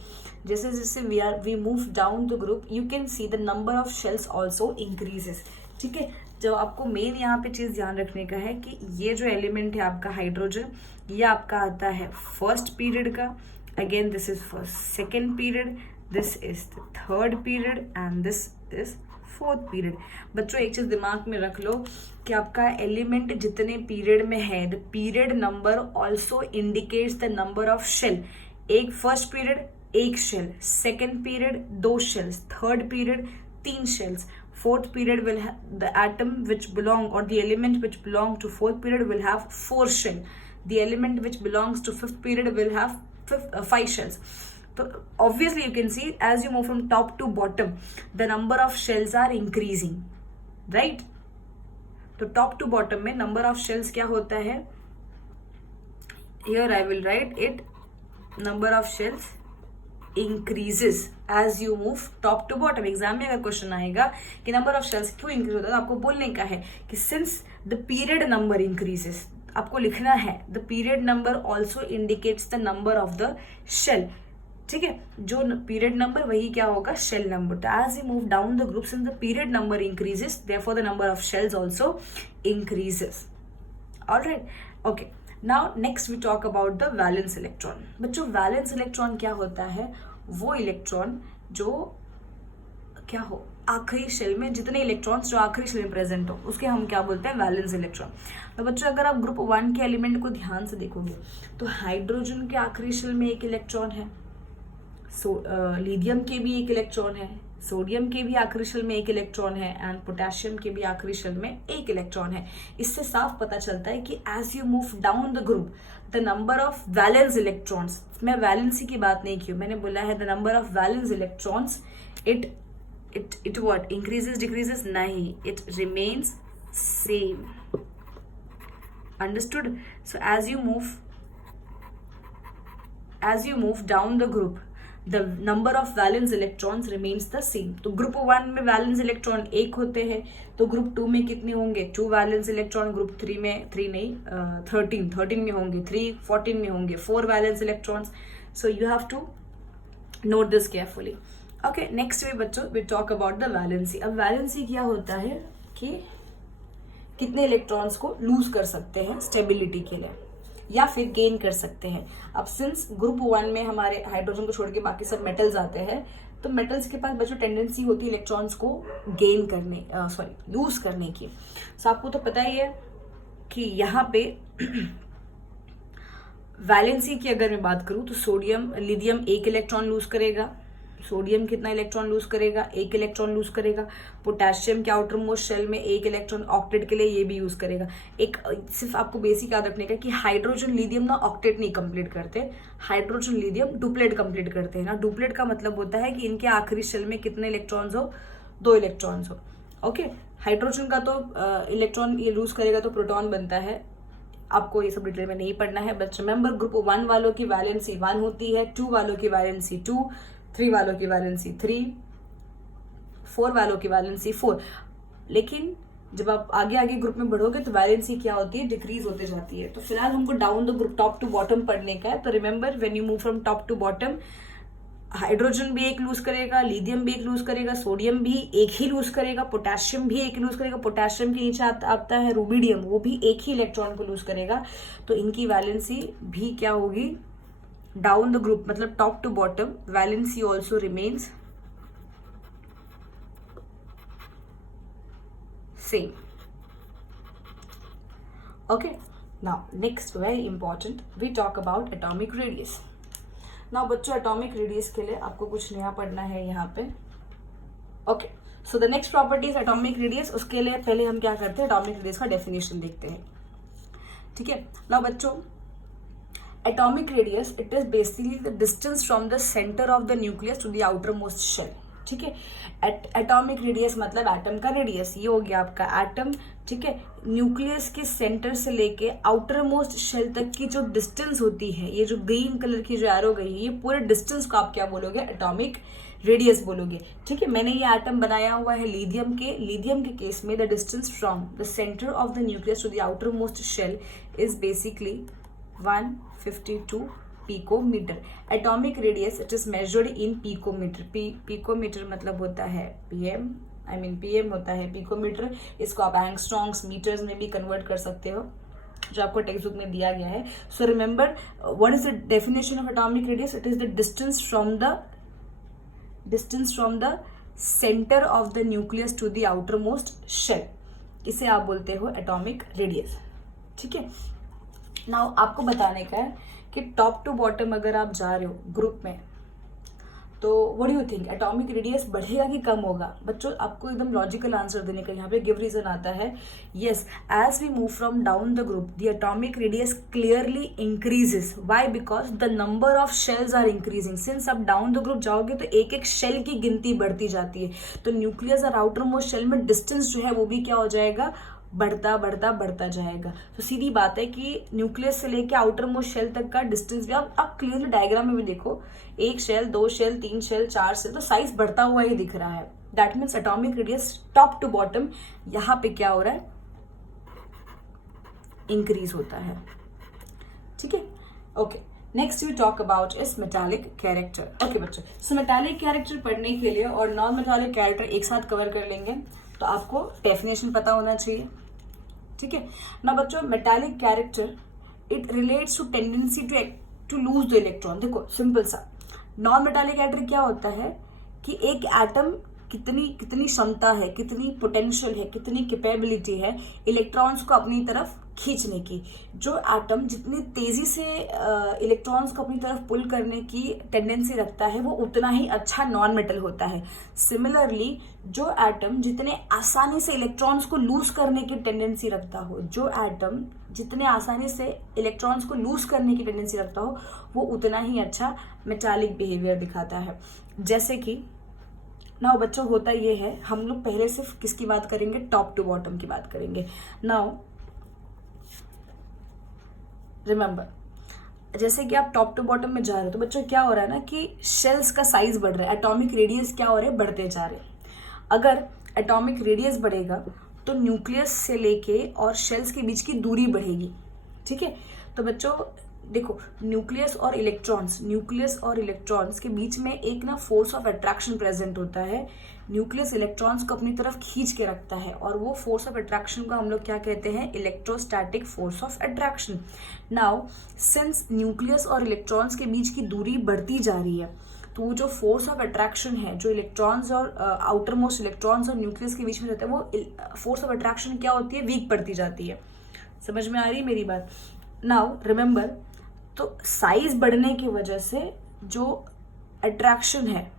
जैसे जैसे we move down the group, you can see the number of shells also increases. ठीक है, जो आपको मेन यहाँ पे चीज ध्यान रखने का है कि ये जो एलिमेंट है आपका हाइड्रोजन, ये आपका आता है फर्स्ट पीरियड का, again this is first second period, this is the third period and this is fourth period. बच्चों एक चीज दिमाग में रख लो कि आपका एलिमेंट जितने पीरियड में है, the period number also indicates the number of shell. एक फर्स्ट पीरियड एक shell, second period 2 shells, third period 3 shells, fourth period will have the atom which belong or the element which belong to fourth period will have 4 shell. The element which belongs to fifth period will have 5 shells. So obviously you can see as you move from top to bottom, the number of shells are increasing, right? तो top to bottom में number of shells क्या होता है? Here I will write it, number of shells increases as you move top to bottom। Exam में अगर क्वेश्चन आएगा कि नंबर ऑफ शेल्स क्यों इंक्रीज होता है, तो आपको बोलने का है कि since the period number increases, आपको लिखना है the period number also indicates the number of the shell. ठीक है, जो पीरियड नंबर वही क्या होगा, शेल नंबर। तो as you move down the group, since the period number increases, therefore the number of shells also increases. Alright, okay, now next we talk about the valence electron. बच्चों वैलेंस इलेक्ट्रॉन क्या होता है, वो इलेक्ट्रॉन जो क्या हो आखिरी शेल में, जितने इलेक्ट्रॉन्स जो आखिरी शेल में प्रेजेंट हो उसके हम क्या बोलते हैं, वैलेंस इलेक्ट्रॉन। तो बच्चों अगर आप ग्रुप 1 के एलिमेंट को ध्यान से देखोगे तो हाइड्रोजन के आखिरी शेल में एक इलेक्ट्रॉन है, लिथियम के भी एक इलेक्ट्रॉन है, सोडियम के भी आखिरी शेल में एक इलेक्ट्रॉन है एंड पोटेशियम के भी आखिरी शेल में एक इलेक्ट्रॉन है। इससे साफ पता चलता है कि as you move down the group, the number of valence electrons, मैं वैलेंसी की बात नहीं की, मैंने बोला है the number of valence electrons, it what increases decreases, नहीं, it remains same. Understood? So as you move down the group, the number of valence electrons remains the same। तो ग्रुप 1 में वैलेंस इलेक्ट्रॉन 1 होते हैं, तो ग्रुप 2 में कितने होंगे, 2 वैलेंस इलेक्ट्रॉन, ग्रुप 3 में 13 में होंगे 3, 14 में होंगे 4 valence electrons. So you have to note this carefully. Okay, next way बच्चों we talk about the valency. अब वैलेंसी क्या होता है कि कितने इलेक्ट्रॉन्स को लूज कर सकते हैं स्टेबिलिटी के लिए या फिर गेन कर सकते हैं। अब सिंस ग्रुप 1 में हमारे हाइड्रोजन को छोड़ के बाकी सब मेटल्स आते हैं, तो मेटल्स के पास बच्चों टेंडेंसी होती है इलेक्ट्रॉन्स को गेन करने, लूज करने की। सो आपको तो पता ही है कि यहाँ पे वैलेंसी की अगर मैं बात करूँ तो लिथियम 1 इलेक्ट्रॉन लूज करेगा, सोडियम कितना इलेक्ट्रॉन लूज करेगा, 1 इलेक्ट्रॉन लूज करेगा, पोटेशियम के आउटर मोस्ट शेल में 1 इलेक्ट्रॉन, ऑक्टेट के लिए ये भी यूज करेगा। एक सिर्फ आपको बेसिक याद रखने का कि हाइड्रोजन लिथियम ना ऑक्टेट नहीं कंप्लीट करते, हाइड्रोजन लिथियम डुप्लेट कंप्लीट करते हैं ना। डुप्लेट का मतलब होता है कि इनके आखिरी शेल में कितने इलेक्ट्रॉन्स हो, 2 इलेक्ट्रॉन्स हो। ओके, हाइड्रोजन का तो इलेक्ट्रॉन ये लूज करेगा तो प्रोटॉन बनता है, आपको ये सब डिटेल में नहीं पढ़ना है। बट रिमेंबर ग्रुप 1 वालों की वैलेंसी 1 होती है, 2 वालों की वैलेंसी 2, 3 वालों की वैलेंसी 3, 4 वालों की वैलेंसी 4। लेकिन जब आप आगे आगे ग्रुप में बढ़ोगे तो वैलेंसी क्या होती है, डिक्रीज होते जाती है। तो फिलहाल हमको down the group top to bottom पढ़ने का है। तो remember when you move from top to bottom, hydrogen भी 1 लूज करेगा, लिथियम भी 1 लूज करेगा, सोडियम भी 1 ही लूज करेगा, पोटेशियम भी 1 लूज करेगा, पोटेशियम के नीचे आता है रूबिडियम, वो भी 1 ही इलेक्ट्रॉन को लूज करेगा। तो इनकी वैलेंसी भी क्या होगी, डाउन द ग्रुप मतलब top to bottom, valency also remains same. Okay, now next very important we talk about atomic radius. Now बच्चों एटॉमिक रेडियस के लिए आपको कुछ नया पढ़ना है यहाँ पे। Okay, so the next properties atomic radius, उसके लिए पहले हम क्या करते हैं, एटॉमिक रेडियस का डेफिनेशन देखते हैं। ठीक है, नाउ बच्चों atomic radius, it is basically the distance from the center of the nucleus to the outermost shell। ठीक है। एटॉमिक रेडियस मतलब एटम का रेडियस, ये हो गया आपका एटम, ठीक है। न्यूक्लियस के सेंटर से लेके आउटर मोस्ट शेल तक की जो डिस्टेंस होती है, ये जो ग्रीन कलर की जो एरो गई है, ये पूरे डिस्टेंस को आप क्या बोलोगे, एटॉमिक रेडियस बोलोगे, ठीक है। मैंने ये एटम बनाया हुआ है लीथियम के केस में the distance from the centre of the nucleus to the outer most shell is basically 152 picometre. Atomic radius it is measured in picometre. Picometre मतलब होता है पीएम होता है पिकोमीटर। इसको आप एंगस्ट्रॉन्ग्स मीटर्स में भी कन्वर्ट कर सकते हो, जो आपको टेक्स्ट बुक में दिया गया है। So remember what is the definition of atomic radius, it is the distance from the centre of the nucleus to the outer most shell, इसे आप बोलते हो एटॉमिक रेडियस, ठीक है। नाउ आपको बताने का है कि टॉप टू बॉटम अगर आप जा रहे हो ग्रुप में, तो what do you think, atomic radius बढ़ेगा कि कम होगा? बच्चों आपको एकदम लॉजिकल आंसर देने का यहाँ पे गिव रीजन आता है। Yes, as we move from down the group the atomic radius clearly increases. Why? Because the number of shells are increasing. Since आप डाउन द ग्रुप जाओगे तो एक एक शेल की गिनती बढ़ती जाती है, तो न्यूक्लियस और आउटर मोस्ट शेल में डिस्टेंस जो है वो भी क्या हो जाएगा, बढ़ता जाएगा। तो सीधी बात है कि न्यूक्लियस से लेके आउटर मोस्ट शेल तक का डिस्टेंस भी आप क्लियरली डायग्राम में भी देखो, एक शेल, 2 शेल, 3 शेल, 4 शेल, तो साइज बढ़ता हुआ ही दिख रहा है। That means atomic radius top to bottom यहां पे क्या हो रहा है, इंक्रीज होता है, ठीक है। Okay, next we talk about is metallic character. Okay बच्चों, सो मेटालिक कैरेक्टर पढ़ने के लिए और नॉन मेटालिक कैरेक्टर एक साथ कवर कर लेंगे, तो आपको डेफिनेशन पता होना चाहिए, ठीक है ना बच्चों। Metallic character it relates to tendency to lose the electron. देखो सिंपल सा, नॉन मेटालिक कैरेक्टर क्या होता है कि एक एटम कितनी क्षमता है, कितनी पोटेंशियल है, कितनी कैपेबिलिटी है इलेक्ट्रॉन्स को अपनी तरफ खींचने की। जो एटम जितनी तेजी से इलेक्ट्रॉन्स को अपनी तरफ पुल करने की टेंडेंसी रखता है, वो उतना ही अच्छा नॉन मेटल होता है। सिमिलरली जो एटम जितने आसानी से इलेक्ट्रॉन्स को लूज करने की टेंडेंसी रखता हो, जो एटम जितने आसानी से इलेक्ट्रॉन्स को लूज करने की टेंडेंसी रखता हो, वो उतना ही अच्छा मेटालिक बिहेवियर दिखाता है। जैसे कि नाउ बच्चों होता ये है, हम लोग पहले सिर्फ किसकी बात करेंगे, टॉप टू बॉटम की बात करेंगे। नाउ रिमेंबर, जैसे कि आप टॉप टू बॉटम में जा रहे हो तो बच्चों क्या हो रहा है ना कि शेल्स का साइज बढ़ रहा है, एटॉमिक रेडियस क्या हो रहे हैं, बढ़ते जा रहे हैं। अगर एटॉमिक रेडियस बढ़ेगा तो न्यूक्लियस से लेके और शेल्स के बीच की दूरी बढ़ेगी, ठीक है। तो बच्चों देखो, न्यूक्लियस और इलेक्ट्रॉन्स के बीच में एक ना फोर्स ऑफ अट्रैक्शन प्रेजेंट होता है। न्यूक्लियस इलेक्ट्रॉन्स को अपनी तरफ खींच के रखता है, और वो फोर्स ऑफ अट्रैक्शन को हम लोग क्या कहते हैं, electrostatic force of attraction. Now since nucleus और इलेक्ट्रॉन्स के बीच की दूरी बढ़ती जा रही है, तो वो जो फोर्स ऑफ अट्रैक्शन है, जो इलेक्ट्रॉन्स और आउटर मोस्ट इलेक्ट्रॉन्स और न्यूक्लियस के बीच में रहता है, वो फोर्स ऑफ अट्रैक्शन क्या होती है, वीक पड़ती जाती है। समझ में आ रही है मेरी बात? नाउ रिमेंबर, तो साइज बढ़ने की वजह से जो अट्रैक्शन है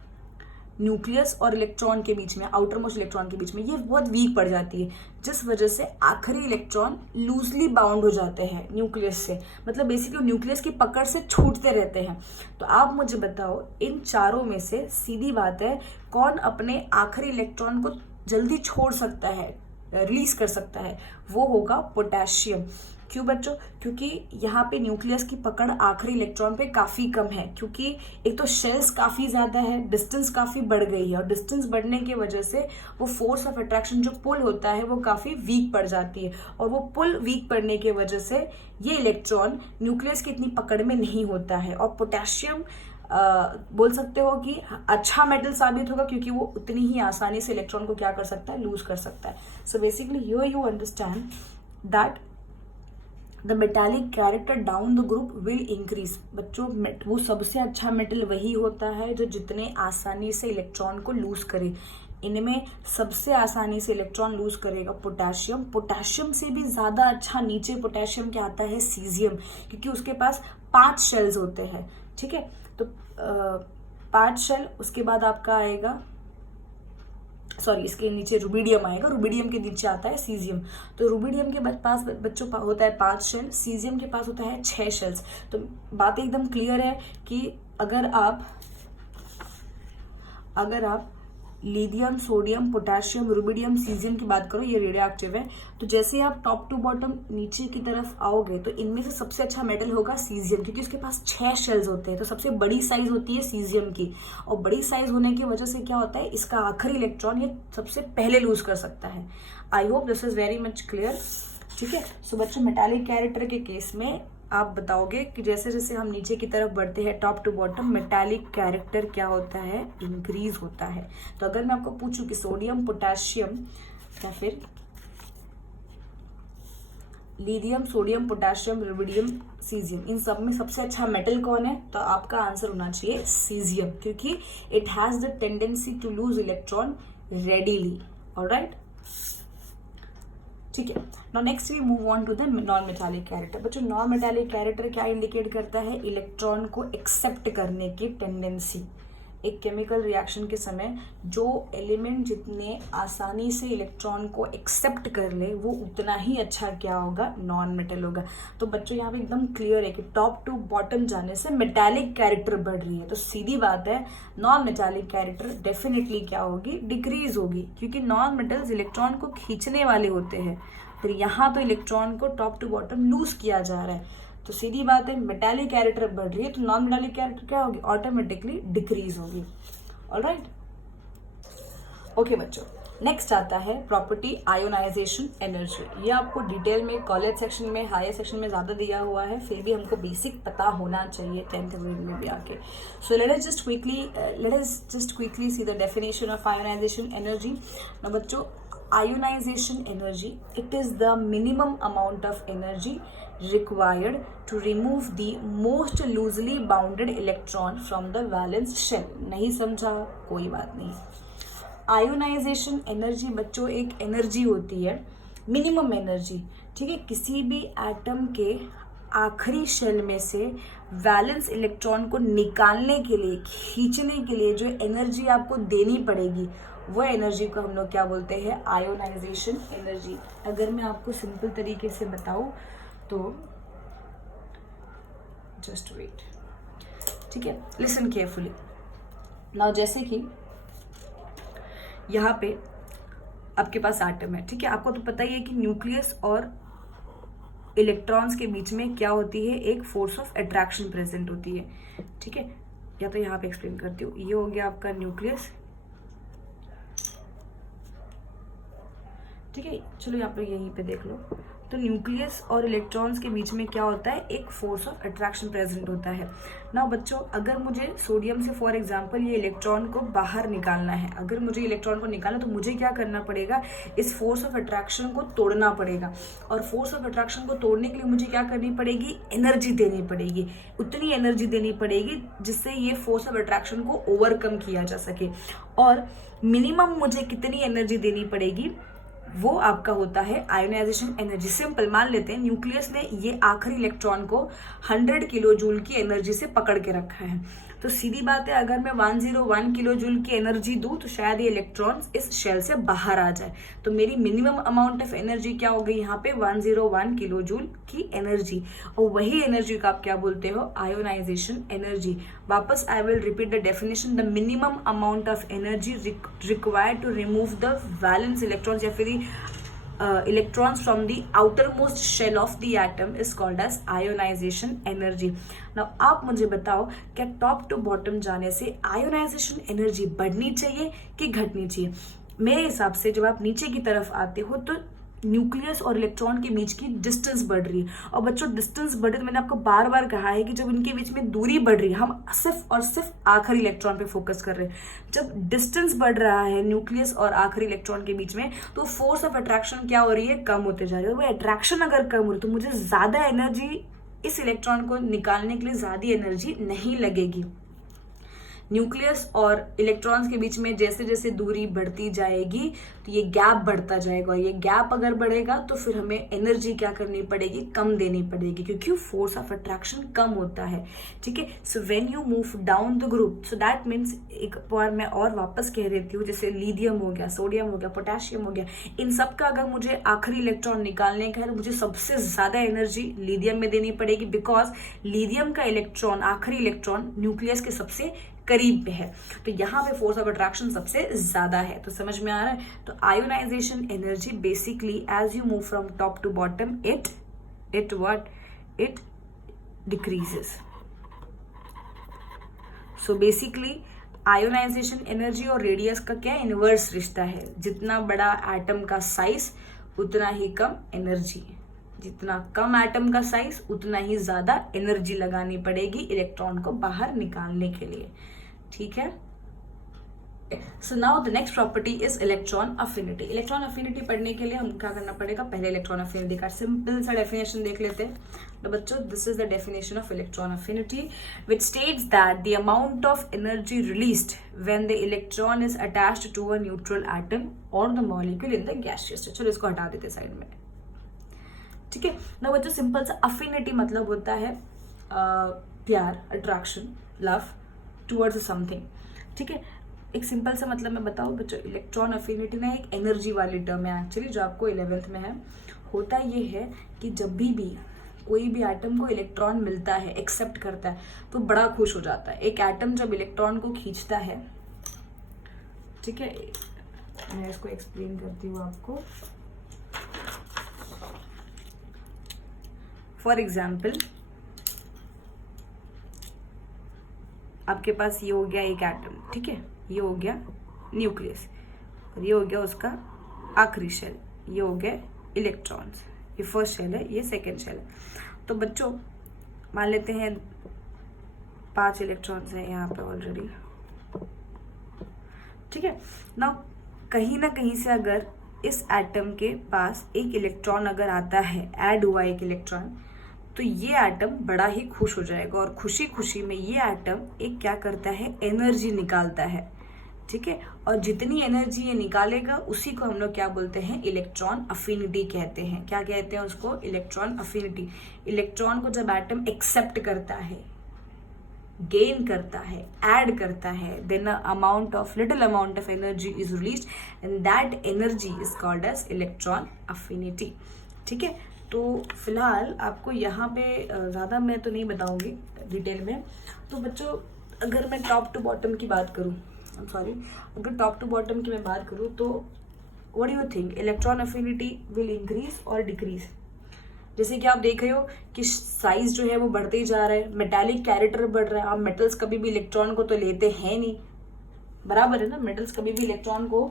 न्यूक्लियस और इलेक्ट्रॉन के बीच में, आउटर मोस्ट इलेक्ट्रॉन के बीच में, ये बहुत वीक पड़ जाती है, जिस वजह से आखिरी इलेक्ट्रॉन लूजली बाउंड हो जाते हैं न्यूक्लियस से। मतलब बेसिकली न्यूक्लियस की पकड़ से छूटते रहते हैं। तो आप मुझे बताओ, इन चारों में से सीधी बात है, कौन अपने आखिरी इलेक्ट्रॉन को जल्दी छोड़ सकता है, रिलीज कर सकता है? वो होगा पोटेशियम। क्यों बच्चों? क्योंकि यहाँ पे न्यूक्लियस की पकड़ आखिरी इलेक्ट्रॉन पे काफी कम है, क्योंकि एक तो शेल्स काफी ज्यादा है, डिस्टेंस काफी बढ़ गई है, और डिस्टेंस बढ़ने की वजह से वो फोर्स ऑफ अट्रैक्शन जो पुल होता है वो काफी वीक पड़ जाती है, और वो पुल वीक पड़ने की वजह से ये इलेक्ट्रॉन न्यूक्लियस की इतनी पकड़ में नहीं होता है। और पोटेशियम बोल सकते हो कि अच्छा मेटल साबित होगा, क्योंकि वो उतनी ही आसानी से इलेक्ट्रॉन को क्या कर सकता है, लूज कर सकता है। So basically you understand that the metallic character down the group will increase. बच्चों वो सबसे अच्छा मेटल वही होता है जो जितने आसानी से इलेक्ट्रॉन को लूज करे। इनमें सबसे आसानी से इलेक्ट्रॉन लूज करेगा पोटेशियम। पोटेशियम से भी ज्यादा अच्छा नीचे पोटेशियम क्या आता है, सीजियम, क्योंकि उसके पास 5 शेल्स होते हैं, ठीक है। तो 5 शेल, उसके बाद आपका आएगा, सॉरी इसके नीचे रुबिडियम आएगा, रुबिडियम के नीचे आता है सीजियम। तो रुबिडियम के पास बच्चों होता है 5 शेल, सीजियम के पास होता है 6 शेल्स। तो बात एकदम क्लियर है कि अगर आप lithium, sodium, potassium, rubidium, caesium की बात करो, ये रेडियो एक्टिव है। तो जैसे ही आप टॉप टू बॉटम नीचे की तरफ आओगे तो इनमें से सबसे अच्छा मेटल होगा सीजियम, क्योंकि उसके पास 6 शेल्स होते हैं। तो सबसे बड़ी साइज होती है सीजियम की, और बड़ी साइज होने की वजह से क्या होता है, इसका आखिरी इलेक्ट्रॉन ये सबसे पहले लूज कर सकता है। I hope this is very much clear. ठीक है, सो बच्चों मेटालिक कैरेक्टर के केस में आप बताओगे कि जैसे जैसे हम नीचे की तरफ बढ़ते हैं top to bottom, metallic character क्या होता है, इंक्रीज होता है। तो अगर मैं आपको पूछूं कि सोडियम, पोटेशियम या फिर lithium, sodium, potassium, rubidium, caesium, इन सब में सबसे अच्छा मेटल कौन है, तो आपका आंसर होना चाहिए सीजियम, क्योंकि it has the tendency to lose electron readily. Alright, ठीक है। Now next we move on to the non metallic character. बच्चों नॉन मेटालिक कैरेक्टर क्या इंडिकेट करता है, इलेक्ट्रॉन को एक्सेप्ट करने की टेंडेंसी। एक केमिकल रिएक्शन के समय जो एलिमेंट जितने आसानी से इलेक्ट्रॉन को एक्सेप्ट कर ले वो उतना ही अच्छा क्या होगा, नॉन मेटल होगा। तो बच्चों यहाँ पे एकदम क्लियर है कि टॉप टू बॉटम जाने से मेटालिक कैरेक्टर बढ़ रही है, तो सीधी बात है नॉन मेटालिक कैरेक्टर डेफिनेटली क्या होगी, डिक्रीज होगी, क्योंकि नॉन मेटल्स इलेक्ट्रॉन को खींचने वाले होते हैं। फिर यहाँ तो इलेक्ट्रॉन को टॉप टू बॉटम लूज किया जा रहा है, तो सीधी बात है मेटालिक कैरेक्टर बढ़ रही है तो नॉन मेटालिक कैरेक्टर क्या होगी, ऑटोमेटिकली डिक्रीज होगी। ऑलराइट, ओके बच्चों, नेक्स्ट आता है प्रॉपर्टी आयोनाइजेशन एनर्जी। ये आपको डिटेल में कॉलेज सेक्शन में, हायर सेक्शन में ज़्यादा दिया हुआ है, फिर भी हमको बेसिक पता होना चाहिए 10th ग्रेड में भी आके। So let us just quickly see the definition of ionization energy. ना बच्चों, ionization energy, it is the minimum amount of energy required to remove the most loosely bounded electron from the valence shell। नहीं समझा, कोई बात नहीं। आयोनाइजेशन एनर्जी बच्चों एक एनर्जी होती है, मिनिमम एनर्जी, ठीक है। किसी भी एटम के आखिरी शेल में से वैलेंस इलेक्ट्रॉन को निकालने के लिए, खींचने के लिए जो एनर्जी आपको देनी पड़ेगी, वो एनर्जी को हम लोग क्या बोलते हैं, आयोनाइजेशन एनर्जी। अगर मैं आपको सिंपल तरीके से बताऊं तो जस्ट वेट, ठीक है, लिसन केयरफुली। नाउ जैसे कि यहाँ पे आपके पास एटम है, ठीक है, आपको तो पता ही है कि न्यूक्लियस और इलेक्ट्रॉन्स के बीच में क्या होती है, एक फोर्स ऑफ अट्रैक्शन प्रेजेंट होती है, ठीक है। या तो यहाँ पे एक्सप्लेन करती हूँ, ये हो गया आपका न्यूक्लियस, ठीक है। चलो यहाँ पे यहीं पे देख लो, तो न्यूक्लियस और इलेक्ट्रॉन्स के बीच में क्या होता है, एक फोर्स ऑफ अट्रैक्शन प्रेजेंट होता है ना बच्चों। अगर मुझे सोडियम से फॉर एग्जांपल ये इलेक्ट्रॉन को बाहर निकालना है, अगर मुझे इलेक्ट्रॉन को निकालना तो मुझे क्या करना पड़ेगा, इस फोर्स ऑफ अट्रैक्शन को तोड़ना पड़ेगा। और फोर्स ऑफ अट्रैक्शन को तोड़ने के लिए मुझे क्या करनी पड़ेगी, एनर्जी देनी पड़ेगी, उतनी एनर्जी देनी पड़ेगी जिससे ये फोर्स ऑफ अट्रैक्शन को ओवरकम किया जा सके। और मिनिमम मुझे कितनी एनर्जी देनी पड़ेगी, वो आपका होता है आयोनाइजेशन एनर्जी। सिंपल मान लेते हैं न्यूक्लियस ने ये आखिरी इलेक्ट्रॉन को 100 किलो जूल की एनर्जी से पकड़ के रखा है, तो सीधी बात है अगर मैं 101 किलो जूल की एनर्जी दूं तो शायद ये इलेक्ट्रॉन्स इस शेल से बाहर आ जाए, तो मेरी मिनिमम अमाउंट ऑफ एनर्जी क्या हो गई यहाँ पे, 101 किलो जूल की एनर्जी। और वही एनर्जी को आप क्या बोलते हो, आयोनाइजेशन एनर्जी। वापस I will repeat the definition, the minimum amount of energy required to remove the valence electrons या फिर electrons from the outermost shell of the atom is called as ionization energy। Now आप मुझे बताओ क्या टॉप टू बॉटम जाने से आयोनाइजेशन एनर्जी बढ़नी चाहिए कि घटनी चाहिए। मेरे हिसाब से जब आप नीचे की तरफ आते हो तो न्यूक्लियस और इलेक्ट्रॉन के बीच की डिस्टेंस बढ़ रही है। और बच्चों डिस्टेंस बढ़ रही है तो मैंने आपको बार बार कहा है कि जब इनके बीच में दूरी बढ़ रही है, हम सिर्फ और सिर्फ आखिरी इलेक्ट्रॉन पे फोकस कर रहे हैं। जब डिस्टेंस बढ़ रहा है न्यूक्लियस और आखिरी इलेक्ट्रॉन के बीच में तो फोर्स ऑफ अट्रैक्शन क्या हो रही है, कम होते जा रही है। वो अट्रैक्शन अगर कम हो रही है तो मुझे ज्यादा एनर्जी, इस इलेक्ट्रॉन को निकालने के लिए ज्यादा एनर्जी नहीं लगेगी। न्यूक्लियस और इलेक्ट्रॉन्स के बीच में जैसे जैसे दूरी बढ़ती जाएगी तो ये गैप बढ़ता जाएगा, और ये गैप अगर बढ़ेगा तो फिर हमें एनर्जी क्या करनी पड़ेगी, कम देनी पड़ेगी, क्योंकि फोर्स ऑफ अट्रैक्शन कम होता है, ठीक है। So when you move down the group, so that means एक बार मैं और वापस कह देती हूँ, जैसे लिथियम हो गया, सोडियम हो गया, पोटेशियम हो गया, इन सब का अगर मुझे आखिरी इलेक्ट्रॉन निकालने का है तो मुझे सबसे ज्यादा एनर्जी लिथियम में देनी पड़ेगी, बिकॉज लिथियम का इलेक्ट्रॉन, आखिरी इलेक्ट्रॉन न्यूक्लियस के सबसे करीब पे है, तो यहाँ पे फोर्स ऑफ अट्रैक्शन सबसे ज्यादा है। तो समझ में आ रहा है? तो ionization energy basically as you move from top to bottom it decreases. So basically ionization energy और रेडियस का क्या इनवर्स रिश्ता है, जितना बड़ा एटम का साइज उतना ही कम एनर्जी, जितना कम एटम का साइज उतना ही ज्यादा एनर्जी लगानी पड़ेगी इलेक्ट्रॉन को बाहर निकालने के लिए। ठीक है। So now the next property is electron affinity. Electron affinity पढ़ने के लिए हम क्या करना पड़ेगा, पहले इलेक्ट्रॉन अफिनिटी का सिंपल सा डेफिनेशन देख लेते हैं। तो बच्चों, this is the definition of electron affinity which states that the amount of energy released when the electron is attached to a neutral atom or the molecule in the gaseous state. चलो इसको हटा देते साइड में। ठीक है ना बच्चों, सिंपल सा अफिनिटी मतलब होता है प्यार, अट्रैक्शन, लव टुवर्ड्स समथिंग। ठीक है, एक सिंपल सा मतलब मैं बताऊं बच्चों, इलेक्ट्रॉन अफिनिटी ना एक एनर्जी वाली टर्म है एक्चुअली, जो आपको 11th में है। होता ये है कि जब भी कोई भी एटम को इलेक्ट्रॉन मिलता है, एक्सेप्ट करता है, तो बड़ा खुश हो जाता है। एक एटम जब इलेक्ट्रॉन को खींचता है, ठीक है, मैं इसको एक्सप्लेन करती हूँ आपको। फॉर एग्जाम्पल, आपके पास ये हो गया एक एटम, ठीक है, ये हो गया न्यूक्लियस, और ये हो गया उसका आखिरी शेल, ये हो गया इलेक्ट्रॉन्स। ये फर्स्ट शेल है, ये सेकेंड शेल है। तो बच्चों मान लेते हैं 5 इलेक्ट्रॉन्स हैं यहाँ पे ऑलरेडी। ठीक है ना, कहीं ना कहीं से अगर इस एटम के पास एक इलेक्ट्रॉन अगर आता है, ऐड हुआ एक इलेक्ट्रॉन, तो ये एटम बड़ा ही खुश हो जाएगा, और खुशी खुशी में ये एटम एक क्या करता है, एनर्जी निकालता है। ठीक है, और जितनी एनर्जी ये निकालेगा उसी को हम लोग क्या बोलते हैं, इलेक्ट्रॉन अफिनिटी कहते हैं। क्या कहते हैं उसको, इलेक्ट्रॉन अफिनिटी। इलेक्ट्रॉन को जब एटम एक्सेप्ट करता है, गेन करता है, ऐड करता है, then little amount of energy is released and that energy is called as electron affinity. ठीक है, तो फिलहाल आपको यहाँ पे ज़्यादा मैं तो नहीं बताऊंगी डिटेल में। तो बच्चों, अगर मैं टॉप टू बॉटम की बात करूँ, अगर टॉप टू बॉटम की मैं बात करूँ, तो what do you think, electron affinity will increase और डिक्रीज? जैसे कि आप देख रहे हो कि साइज जो है वो बढ़ते ही जा रहा है, मेटालिक कैरेक्टर बढ़ रहा है। आप मेटल्स कभी भी इलेक्ट्रॉन को तो लेते हैं नहीं, बराबर है ना, मेटल्स कभी भी इलेक्ट्रॉन को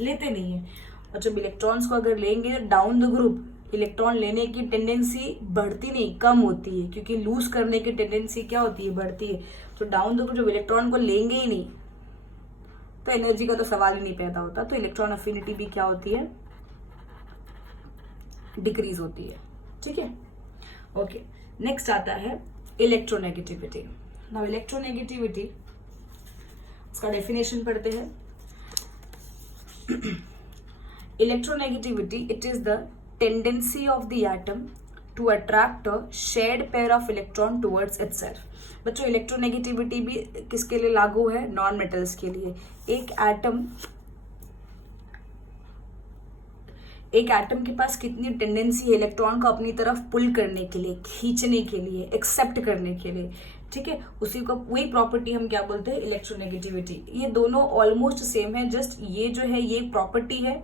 लेते नहीं है। और जब इलेक्ट्रॉन्स को अगर लेंगे डाउन द ग्रुप, इलेक्ट्रॉन लेने की टेंडेंसी बढ़ती नहीं, कम होती है, क्योंकि लूज करने की टेंडेंसी क्या होती है, बढ़ती है। तो डाउन द ग्रुप जब इलेक्ट्रॉन को लेंगे ही नहीं, तो एनर्जी का तो सवाल ही नहीं पैदा होता। तो इलेक्ट्रॉन अफिनिटी भी क्या होती है, डिक्रीज होती है। ठीक है, ओके। नेक्स्ट आता है इलेक्ट्रोनेगेटिविटी। नाउ इलेक्ट्रोनेगेटिविटी, इसका डेफिनेशन पढ़ते हैं। Electronegativity, it is the tendency of the atom to attract a shared pair of electron towards itself. बच्चों, इलेक्ट्रोनेगेटिविटी भी किसके लिए लागू है, नॉन मेटल्स के लिए। एक एटम के पास कितनी टेंडेंसी है इलेक्ट्रॉन को अपनी तरफ पुल करने के लिए, खींचने के लिए, एक्सेप्ट करने के लिए। ठीक है, उसी को, वही प्रॉपर्टी हम क्या बोलते हैं, इलेक्ट्रोनेगेटिविटी। ये दोनों ऑलमोस्ट सेम है, जस्ट ये जो है ये प्रॉपर्टी है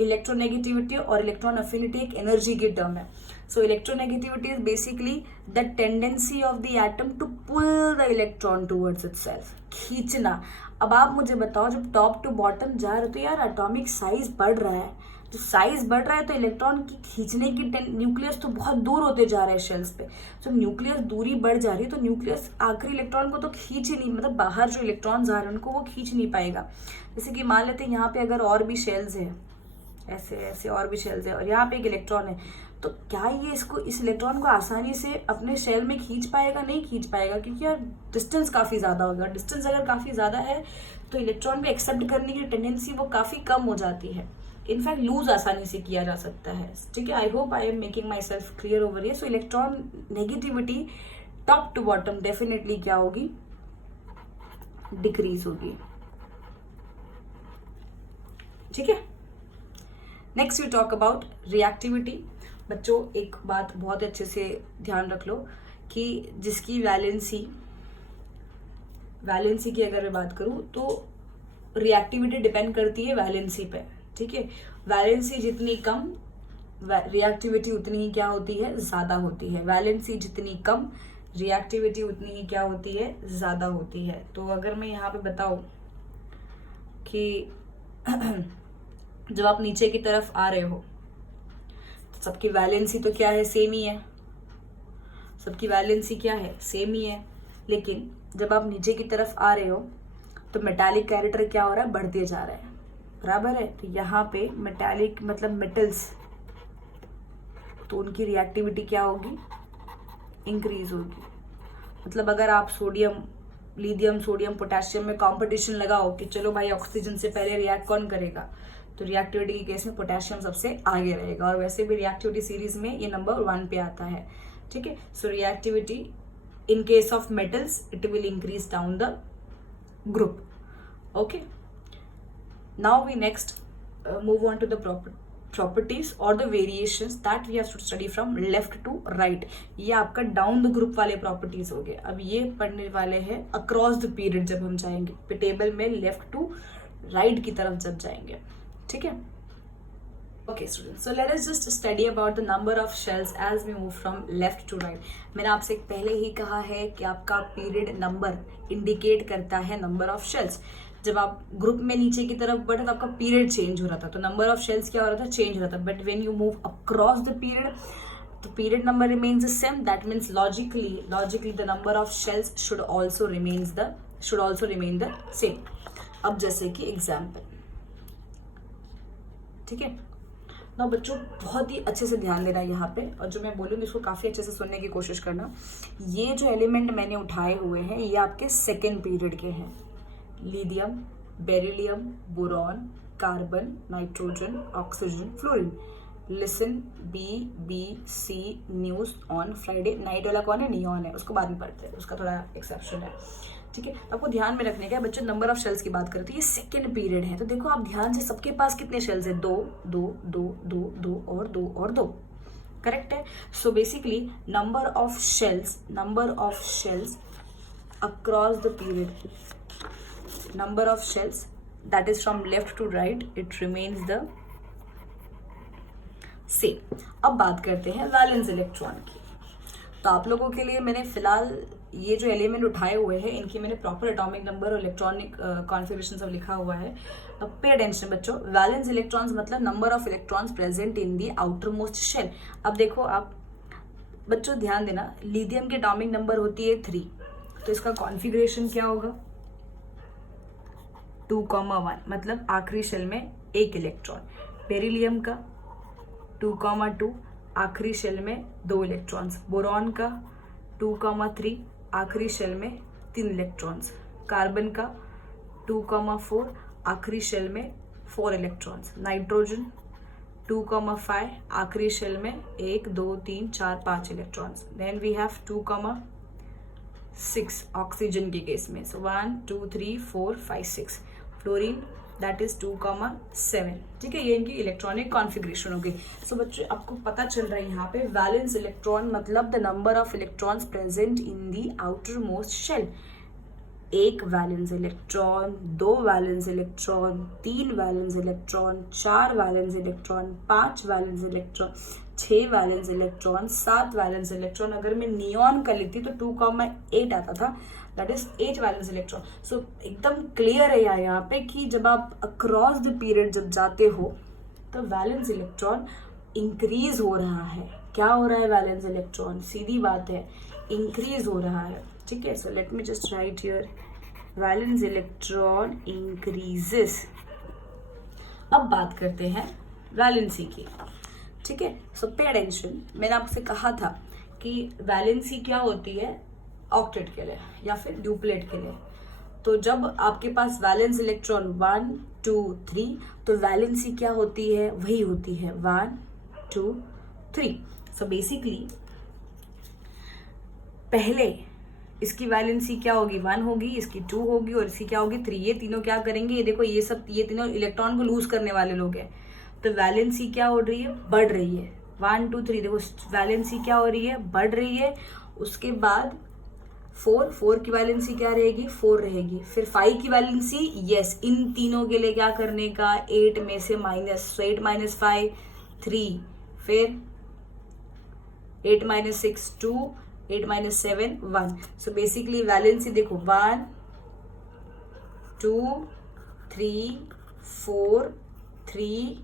इलेक्ट्रोनेगेटिविटी, और इलेक्ट्रॉन अफिनिटी एक एनर्जी की टर्म है। So electronegativity is basically the tendency of the atom to pull the electron towards itself, खींचना। अब आप मुझे बताओ, जब टॉप टू बॉटम जा रहे हो तो यार एटॉमिक साइज बढ़ रहा है, तो साइज बढ़ रहा है तो इलेक्ट्रॉन की खींचने की न्यूक्लियस तो बहुत दूर होते जा रहे हैं शेल्स पे। जब न्यूक्लियस दूरी बढ़ जा रही है तो न्यूक्लियस आखिरी इलेक्ट्रॉन को तो खींच ही नहीं, मतलब बाहर जो इलेक्ट्रॉन्स आ रहे हैं उनको वो खींच नहीं पाएगा। जैसे कि मान लेते हैं यहाँ पे अगर और भी शेल्स है, ऐसे ऐसे और भी शेल्स है, और यहाँ पे एक इलेक्ट्रॉन है, तो क्या ये इस इलेक्ट्रॉन को आसानी से अपने शेल में खींच पाएगा? नहीं खींच पाएगा, क्योंकि यार डिस्टेंस काफी ज्यादा होगा। डिस्टेंस अगर काफी ज्यादा है तो इलेक्ट्रॉन को एक्सेप्ट करने की टेंडेंसी वो काफी कम हो जाती है। इनफैक्ट लूज आसानी से किया जा सकता है। ठीक है, I hope I am making myself clear over here. So electron negativity top to bottom definitely क्या होगी, डिक्रीज होगी। ठीक है, next we talk about reactivity. बच्चों, एक बात बहुत अच्छे से ध्यान रख लो कि जिसकी वैलेंसी वैलेंसी की अगर मैं बात करूं तो रिएक्टिविटी डिपेंड करती है वैलेंसी पे, ठीक है। वैलेंसी जितनी कम रिएक्टिविटी उतनी ही क्या होती है, ज्यादा होती है। वैलेंसी जितनी कम रिएक्टिविटी उतनी ही क्या होती है, ज्यादा होती है। तो अगर मैं यहाँ पे बताऊं कि जब आप नीचे की तरफ आ रहे हो तो सबकी वैलेंसी तो क्या है, सेम ही है। सबकी वैलेंसी क्या है, सेम ही है। लेकिन जब आप नीचे की तरफ आ रहे हो तो मेटालिक कैरेक्टर क्या हो रहा है, बढ़ते जा रहा है, बराबर है। तो यहाँ पे मेटालिक मतलब मेटल्स, तो उनकी रिएक्टिविटी क्या होगी, इंक्रीज होगी। मतलब अगर आप सोडियम, लिथियम, सोडियम, पोटेशियम में कंपटीशन लगाओ कि चलो भाई ऑक्सीजन से पहले रिएक्ट कौन करेगा, तो रिएक्टिविटी के केस में पोटेशियम सबसे आगे रहेगा। और वैसे भी रिएक्टिविटी सीरीज में ये नंबर 1 पे आता है, ठीक है। So reactivity in case of metals it will increase down the group, okay. Now we next move on to the properties or the variations that we have to study from left to right। ये आपका डाउन द ग्रुप वाले प्रॉपर्टीज हो गए। अब ये पढ़ने वाले हैं अक्रॉस द पीरियड, जब हम जाएंगे टेबल में लेफ्ट टू राइट की तरफ जब जाएंगे, ठीक है। Okay students, so let us just study about the number of shells as we move from left to right. मैंने आपसे पहले ही कहा है कि आपका पीरियड नंबर इंडिकेट करता है नंबर ऑफ शेल्स। जब आप ग्रुप में नीचे की तरफ बढ़े तो आपका पीरियड चेंज हो रहा था, तो नंबर ऑफ शेल्स क्या हो रहा था, चेंज हो रहा था। But when you move across the period, तो period number remains the same. That means logically the number of shells should also remain the same. अब जैसे कि एग्जाम्पल, ठीक है ना बच्चों, बहुत ही अच्छे से ध्यान देना यहाँ पे, और जो मैं बोलूँगी इसको काफ़ी अच्छे से सुनने की कोशिश करना। ये जो एलिमेंट मैंने उठाए हुए हैं ये आपके सेकेंड पीरियड के हैं। Lithium, beryllium, boron, carbon, nitrogen, oxygen, fluorine. Listen, BBC news on Friday. Night वाला कौन है, नियॉन है, उसको बाद में पढ़ते हैं, उसका थोड़ा एक्सेप्शन है, ठीक है। आपको ध्यान में रखने का बच्चों, नंबर ऑफ शेल्स की बात करें तो ये सेकेंड पीरियड है। तो देखो आप ध्यान से, सबके पास कितने शेल्स है, 2 2 2 2 2 और 2 और 2, करेक्ट है। So basically number of shells across the period, number of shells that is from left to right, it remains the same। अब बात करते हैं वैलेंस इलेक्ट्रॉन की। तो आप लोगों के लिए मैंने फिलहाल ये जो एलिमेंट उठाए हुए हैं इनकी मैंने प्रॉपर एटॉमिक नंबर और इलेक्ट्रॉनिक कॉन्फ़िगरेशन सब लिखा हुआ है। अब पे अटेंशन बच्चों, वैलेंस इलेक्ट्रॉन्स मतलब number of electrons present in the outer most shell. अब देखो आप बच्चों ध्यान देना, लिथियम की एटॉमिक नंबर होती है 3, तो इसका कॉन्फ़िगरेशन क्या होगा, 2,1, मतलब आखिरी शेल में 1 इलेक्ट्रॉन। बेरिलियम का 2,2, आखिरी शेल में 2 इलेक्ट्रॉन्स। बोरॉन का 2,3, आखिरी शेल में 3 इलेक्ट्रॉन्स। कार्बन का 2,4, आखिरी शेल में 4 इलेक्ट्रॉन्स। नाइट्रोजन 2,5, आखिरी शेल में 1 2 3 4 5 electrons. Then we have 2,6 oxygen के केस में, सो 1 2 3 4 5 6। फ्लोरीन दैट इज 2,7, ठीक है। ये इनकी इलेक्ट्रॉनिक कॉन्फ़िगरेशन होगी। सो बच्चों आपको पता चल रहा है यहाँ पे वैलेंस इलेक्ट्रॉन मतलब the number of electrons present in the outer most shell. 1 valence electron, 2 valence electron, 3 valence electron, 4 valence electron, 5 valence electron, 6 valence electron, 7 valence electron. अगर मैं नियॉन कर लेती तो 2,8 आता था, दैट इज 8 वैलेंस इलेक्ट्रॉन। सो एकदम क्लियर है यहाँ पे कि जब आप अक्रॉस द पीरियड जब जाते हो तो वैलेंस इलेक्ट्रॉन इंक्रीज हो रहा है। क्या हो रहा है, वैलेंस इलेक्ट्रॉन, सीधी बात है, इंक्रीज हो रहा है, ठीक है। So let me just right here, valence electron increases. अब बात करते हैं वैलेंसी की, ठीक है। सो पे अटेंशन, मैंने आपसे कहा था कि वैलेंसी क्या होती है ऑक्टेट के लिए या फिर ड्यूप्लेट के लिए। तो जब आपके पास वैलेंस इलेक्ट्रॉन 1 2 3, तो वैलेंसी क्या होती है, वही होती है 1 2 3। सो बेसिकली पहले इसकी वैलेंसी क्या होगी, 1 होगी, इसकी 2 होगी और इसकी क्या होगी, 3। ये तीनों क्या करेंगे, ये देखो ये तीनों इलेक्ट्रॉन को लूज करने वाले लोग हैं। तो वैलेंसी क्या हो रही है, बढ़ रही है। 1 2 3 देखो वैलेंसी क्या हो रही है, बढ़ रही है। उसके बाद 4 की वैलेंसी क्या रहेगी, 4 रहेगी। फिर 5 की वैलेंसी, यस, इन तीनों के लिए क्या करने का, 8 में से माइनस, 8 माइनस 5 3, फिर 8 minus 6 2, 8 minus 7 1। So basically valency देखो 1 2 3 4 3,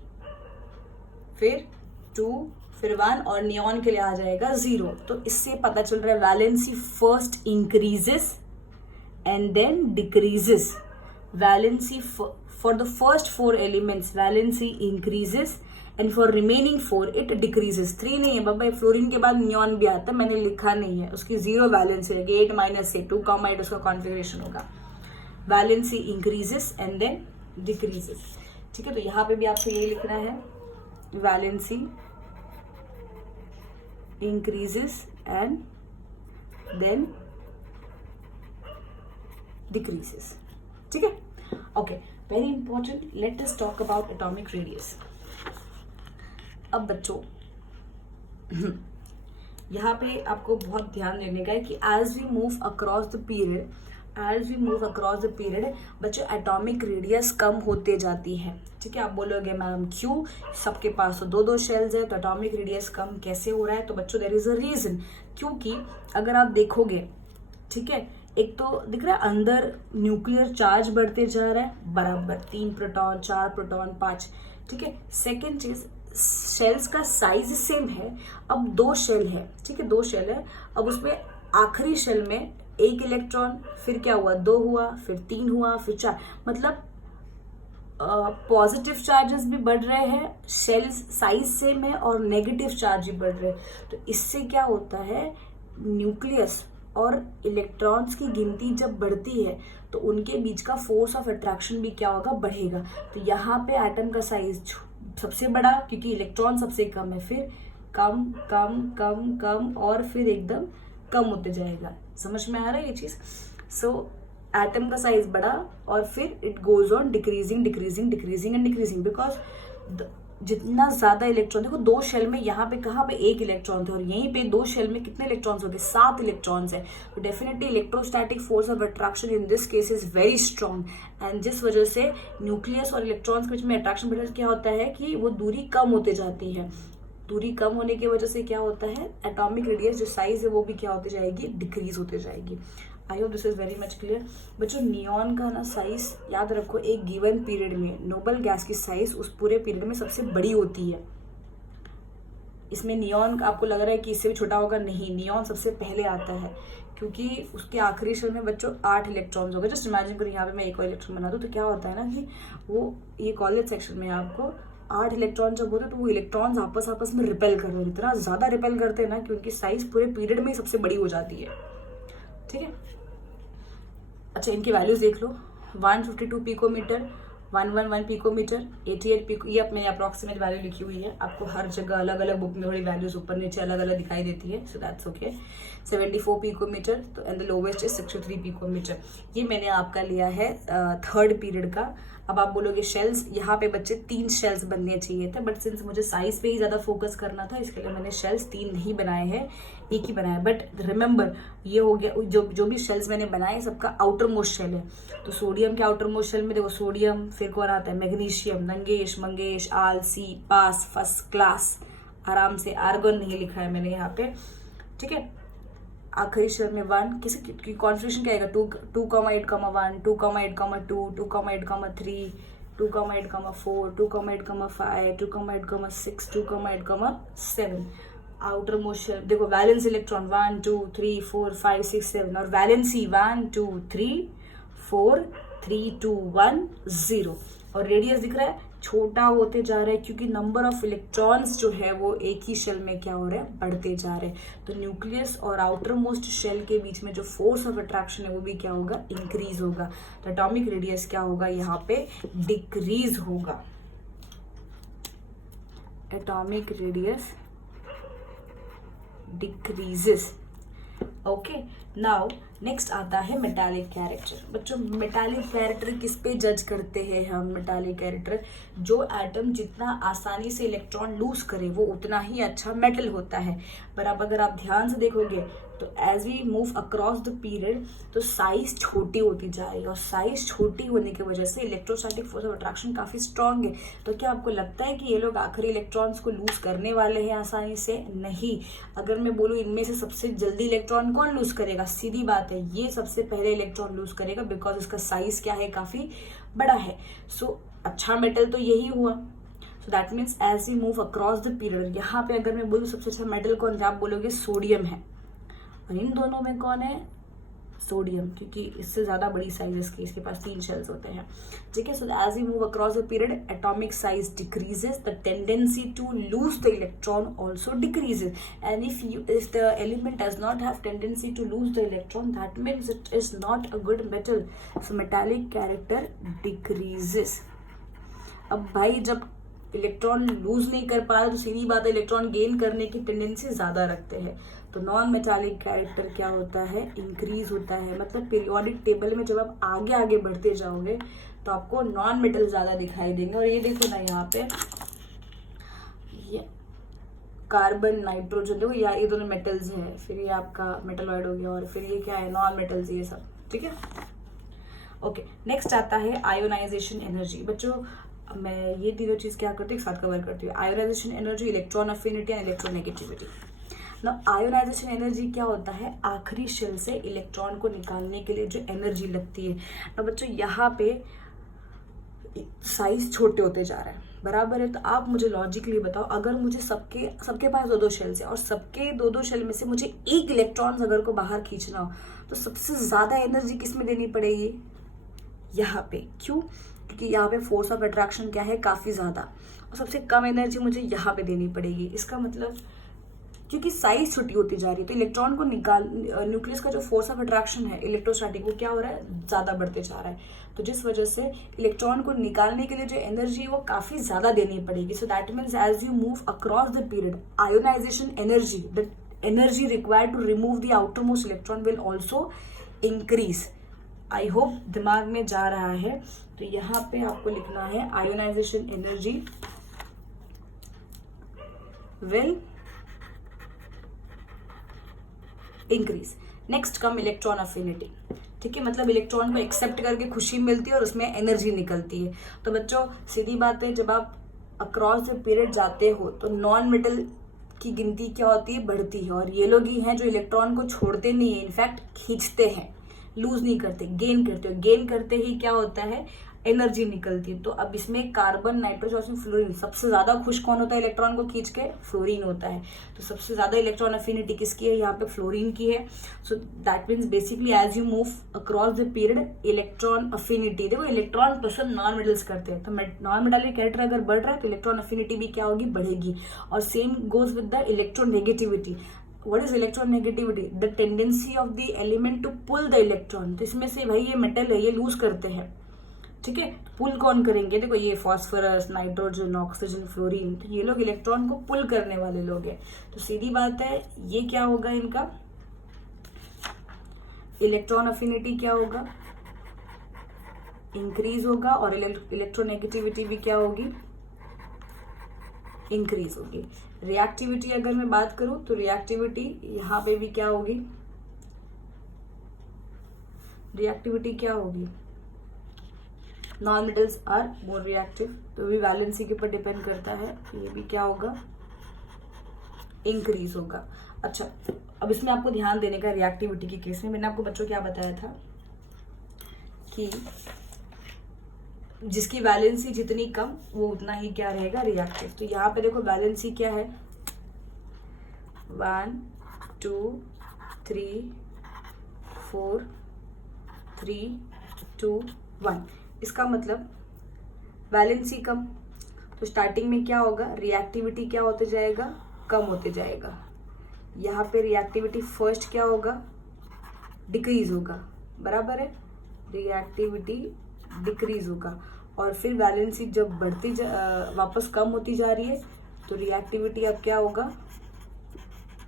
फिर 2, फिर 1, और नियॉन के लिए आ जाएगा 0। तो इससे पता चल रहा है valency first increases and then decreases. Valency for the first 4 elements valency increases and for remaining 4 it decreases. 3 नहीं है बाबा, फ्लोरीन के बाद नियॉन भी आता है, मैंने लिखा नहीं है, उसकी 0 वैलेंसी रहेगी। 8 माइनस से 2 कॉमा 8 उसका कॉन्फिगरेशन होगा। Valency increases and then decreases. ठीक है, तो यहाँ पे भी आपको ये लिखना है, valency increases and then decreases. ठीक है, okay, very important. Let us talk about atomic radius. अब बच्चों यहाँ पे आपको बहुत ध्यान देने का है कि as we move across the period बच्चों एटॉमिक रेडियस कम होते जाती है। ठीक है, आप बोलोगे मैम क्यों, सबके पास तो 2-2 शेल्स है तो एटॉमिक रेडियस कम कैसे हो रहा है? तो बच्चों देयर इज अ रीजन, क्योंकि अगर आप देखोगे, ठीक है, एक तो दिख रहा है अंदर न्यूक्लियर चार्ज बढ़ते जा रहा है बराबर, 3 प्रोटॉन 4 प्रोटॉन 5। ठीक है, सेकेंड चीज, शेल्स का साइज सेम है। अब 2 शेल है, ठीक है, 2 शेल है। अब उसमें आखिरी शेल में 1 इलेक्ट्रॉन, फिर क्या हुआ, 2 हुआ, फिर 3 हुआ, फिर 4, मतलब पॉजिटिव चार्जेस भी बढ़ रहे हैं, शेल्स साइज सेम है, और नेगेटिव चार्ज भी बढ़ रहे हैं। तो इससे क्या होता है, न्यूक्लियस और इलेक्ट्रॉन्स की गिनती जब बढ़ती है तो उनके बीच का फोर्स ऑफ अट्रैक्शन भी क्या होगा, बढ़ेगा। तो यहाँ पे एटम का साइज सबसे बड़ा, क्योंकि इलेक्ट्रॉन सबसे कम है, फिर कम कम कम कम, और फिर एकदम कम होते जाएगा। समझ में आ रहा है ये चीज? सो एटम का साइज बड़ा, और फिर it goes on decreasing decreasing decreasing and decreasing, because जितना ज्यादा इलेक्ट्रॉन, देखो 2 शेल में यहाँ पे कहाँ पे 1 इलेक्ट्रॉन थे, और यहीं पे 2 शेल में कितने इलेक्ट्रॉन्स होते, 7 इलेक्ट्रॉन्स है। तो definitely electrostatic force of attraction in this case is very strong, and जिस वजह से न्यूक्लियस और इलेक्ट्रॉन्स के बीच में अट्रैक्शन बढ़ने से क्या होता है कि वो दूरी कम होती जाती है। दूरी कम होने की वजह से क्या होता है, एटॉमिक रेडियस जो साइज है वो भी क्या होती जाएगी, डिक्रीज होती जाएगी। आई hope this is very much clear. बच्चों नियॉन का ना साइज याद रखो, एक गिवन पीरियड में नोबल गैस की साइज उस पूरे पीरियड में सबसे बड़ी होती है। इसमें नियॉन का आपको लग रहा है कि इससे भी छोटा होगा, नहीं, नियॉन सबसे पहले आता है, क्योंकि उसके आखिरी शेल में बच्चों 8 इलेक्ट्रॉन्स हो गए। जस्ट इमेजिन करो यहाँ पे मैं एक और इलेक्ट्रॉन बना दूँ, तो क्या होता है ना कि वो ये कॉलेज सेक्शन में आपको 8 इलेक्ट्रॉन जब होते हैं तो वो इलेक्ट्रॉन्स आपस में रिपेल कर रहे हैं, इतना ज्यादा रिपेल करते हैं ना कि उनकी साइज पूरे पीरियड में ही सबसे बड़ी हो जाती है। ठीक है, अच्छा इनकी वैल्यूज देख लो, 152 पिकोमीटर, 111 पिकोमीटर, 88 पिको, ये मैंने अप्रॉक्सीमेट वैल्यू लिखी हुई है, आपको हर जगह अलग अलग बुक में थोड़ी वैल्यूज ऊपर नीचे अलग अलग दिखाई देती है, सो दैट्स ओके। 74 पिकोमीटर, तो and the lowest is 63 picometre. ये मैंने आपका लिया है 3rd पीरियड का। अब आप बोलोगे शेल्स, यहाँ पे बच्चे 3 शेल्स बनने चाहिए थे, बट सिंस मुझे साइज पे ही ज्यादा फोकस करना था, इसके लिए मैंने शेल्स 3 नहीं बनाए हैं, 1 ही बनाया। बट रिमेंबर ये हो गया, जो भी शेल्स मैंने बनाए सबका आउटर मोस्ट शेल है। तो सोडियम के आउटर मोस्ट शेल में देखो सोडियम, फिर कौन आता है, मैग्नीशियम, नंगेश मंगेश आलसी पास फर्स्ट क्लास, आराम से आर्गन नहीं लिखा है मैंने यहाँ पे। ठीक है, आखिरी शेल में 1, किसी कॉन्फिगरेशन क्या आएगा, 2,8,1, 2,8,2, 2,8,3, 2,8,4, 2,8,5, 2,8,6, 2,8,7। आउटर मोस्ट शेल देखो, वैलेंस इलेक्ट्रॉन 1 2 3 4 5 6 7, और वैलेंसी 1 2 3 4 3 2 1 0, और रेडियस दिख रहा है छोटा होते जा रहा है, क्योंकि नंबर ऑफ इलेक्ट्रॉन्स जो है वो एक ही शेल में क्या हो रहा है, बढ़ते जा रहे हैं। तो न्यूक्लियस और आउटर मोस्ट शेल के बीच में जो फोर्स ऑफ अट्रैक्शन है वो भी क्या होगा, इंक्रीज होगा। तो एटॉमिक रेडियस क्या होगा, यहाँ पे डिक्रीज होगा। Atomic radius decreases. Okay, now next आता है मेटालिक कैरेक्टर। बच्चों मेटालिक कैरेक्टर किस पे जज करते हैं हम? मेटालिक कैरेक्टर, जो एटम जितना आसानी से इलेक्ट्रॉन लूज करे वो उतना ही अच्छा मेटल होता है। पर अब अगर आप ध्यान से देखोगे तो as we move across the period तो साइज छोटी होती जाएगी, और साइज छोटी होने की वजह से इलेक्ट्रोस्टैटिक फोर्स ऑफ अट्रैक्शन काफ़ी स्ट्रांग है। तो क्या आपको लगता है कि ये लोग आखिरी इलेक्ट्रॉन्स को लूज करने वाले हैं आसानी से? नहीं। अगर मैं बोलूँ इनमें से सबसे जल्दी इलेक्ट्रॉन कौन लूज करेगा, सीधी बात है ये सबसे पहले इलेक्ट्रॉन लूज करेगा, बिकॉज इसका साइज क्या है, काफ़ी बड़ा है। सो अच्छा मेटल तो यही हुआ। So that means as we move across the period, यहाँ पे अगर मैं बोलूँ सबसे अच्छा मेटल कौन है, आप बोलोगे सोडियम है। और इन दोनों में कौन है, सोडियम, क्योंकि इससे ज़्यादा बड़ी साइज की, इसके पास 3 शेल्स होते हैं। ठीक है। So as we move across the period atomic size decreases, the tendency to lose the electron also decreases, and if the element does not have tendency to lose the electron, that means it is not a good metal, so metallic character decreases। अब भाई जब इलेक्ट्रॉन लूज नहीं कर पा रहे तो सीधी बात है इलेक्ट्रॉन गेन करने की टेंडेंसी ज्यादा रखते हैं, तो नॉन मेटालिक कैरेक्टर क्या होता है, इंक्रीज होता है। मतलब पीरियोडिक टेबल में जब आप आगे आगे बढ़ते जाओगे तो आपको नॉन मेटल ज्यादा दिखाई देंगे। और ये देखो ना यहाँ पे ये कार्बन नाइट्रोजन देखो, या ये दोनों मेटल्स हैं, फिर ये आपका मेटलॉइड हो गया, और फिर ये क्या है, नॉन मेटल्स, ये सब। ठीक है। ओके, नेक्स्ट आता है आयोनाइजेशन एनर्जी। बच्चों मैं ये तीनों चीज क्या करती हूँ, एक साथ कवर करती हूँ, ionization energy, electron affinity and electronegativity. ना आयोनाइजेशन एनर्जी क्या होता है, आखिरी शेल से इलेक्ट्रॉन को निकालने के लिए जो एनर्जी लगती है। ना बच्चों यहाँ पे साइज छोटे होते जा रहे हैं, बराबर है। तो आप मुझे लॉजिकली बताओ, अगर मुझे सबके पास 2-2 शेल्स है और सबके 2-2 शेल में से मुझे एक इलेक्ट्रॉन अगर को बाहर खींचना हो तो सबसे ज्यादा एनर्जी किस में देनी पड़ेगी, यहाँ पे। क्यों? क्योंकि यहाँ पे फोर्स ऑफ अट्रैक्शन क्या है, काफी ज्यादा, और सबसे कम एनर्जी मुझे यहाँ पे देनी पड़ेगी। इसका मतलब क्योंकि साइज छोटी होती जा रही है तो इलेक्ट्रॉन को न्यूक्लियस का जो फोर्स ऑफ अट्रैक्शन है इलेक्ट्रोस्टैटिक, वो क्या हो रहा है, ज्यादा बढ़ते जा रहा है। तो जिस वजह से इलेक्ट्रॉन को निकालने के लिए जो एनर्जी है वो काफी ज्यादा देनी पड़ेगी। So that means as you move across the period, ionization energy, the energy required to remove the outer most electron will also increase. I hope दिमाग में जा रहा है। तो यहाँ पे आपको लिखना है ionization energy will increase. Next come electron affinity. ठीक है, मतलब इलेक्ट्रॉन को एक्सेप्ट करके खुशी मिलती है और उसमें एनर्जी निकलती है। तो बच्चों सीधी बात है, जब आप अक्रॉस द पीरियड जाते हो तो नॉन मेटल की गिनती क्या होती है, बढ़ती है, और ये लोग ही हैं जो इलेक्ट्रॉन को छोड़ते नहीं है, इनफैक्ट खींचते हैं, लूज नहीं करते, गेन करते हो। गेन करते ही क्या होता है, एनर्जी निकलती है। तो अब इसमें कार्बन, नाइट्रोजन और फ्लोरीन, सबसे ज्यादा खुश कौन होता है इलेक्ट्रॉन को खींच के, फ्लोरीन होता है। तो सबसे ज्यादा इलेक्ट्रॉन अफिनिटी किसकी है, यहाँ पे फ्लोरीन की है। So that means basically as you move across the period electron affinity, देखो इलेक्ट्रॉन पसंद नॉन मेटल्स करते हैं, तो नॉन मेटालिक कैरेक्टर अगर बढ़ रहा है तो इलेक्ट्रॉन अफिनिटी भी क्या होगी, बढ़ेगी। और same goes with the electronegativity. What is electronegativity? The tendency of the element to pull the electron। तो इसमें से भाई ये मेटल है, ये लूज करते हैं। ठीक है, पुल कौन करेंगे, देखो ये फॉस्फोरस, नाइट्रोजन, ऑक्सीजन, फ्लोरीन, तो ये लोग इलेक्ट्रॉन को पुल करने वाले लोग हैं। तो सीधी बात है ये क्या होगा, इनका इलेक्ट्रॉन अफिनिटी क्या होगा, इंक्रीज होगा, और इलेक्ट्रोनेगेटिविटी भी क्या होगी, इंक्रीज होगी। रिएक्टिविटी अगर मैं बात करूं तो रिएक्टिविटी यहाँ पे भी क्या होगी, रिएक्टिविटी क्या होगी, non metals are more reactive, तो भी वैलेंसी के ऊपर डिपेंड करता है, ये भी क्या होगा, इंक्रीज होगा। अच्छा, अब इसमें आपको ध्यान देने का, रिएक्टिविटी के केस में मैंने आपको बच्चों क्या बताया था कि जिसकी वैलेंसी जितनी कम वो उतना ही क्या रहेगा, रिएक्टिव। तो यहाँ पे देखो वैलेंसी क्या है, 1 2 3 4 3 2 1। इसका मतलब वैलेंसी कम, तो स्टार्टिंग में क्या होगा, रिएक्टिविटी क्या होते जाएगा, कम होते जाएगा। यहाँ पे रिएक्टिविटी फर्स्ट क्या होगा, डिक्रीज होगा, बराबर है, रिएक्टिविटी डिक्रीज होगा। और फिर वैलेंसी जब बढ़ती वापस कम होती जा रही है तो रिएक्टिविटी अब क्या होगा,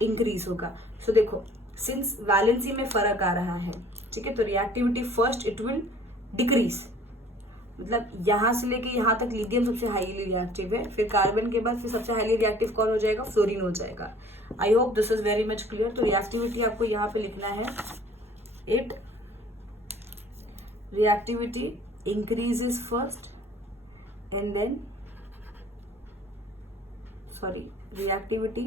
इंक्रीज होगा। सो देखो सिंस वैलेंसी में फर्क आ रहा है, ठीक है, तो reactivity first it will decrease, मतलब यहाँ से लेके यहाँ तक लिथियम सबसे हाईली रिएक्टिव है, फिर कार्बन के बाद फिर सबसे हाईली रिएक्टिव कौन हो जाएगा, फ्लोरीन हो जाएगा। आई hope this is very much clear. तो रिएक्टिविटी आपको यहाँ पे लिखना है, it reactivity increases first and then reactivity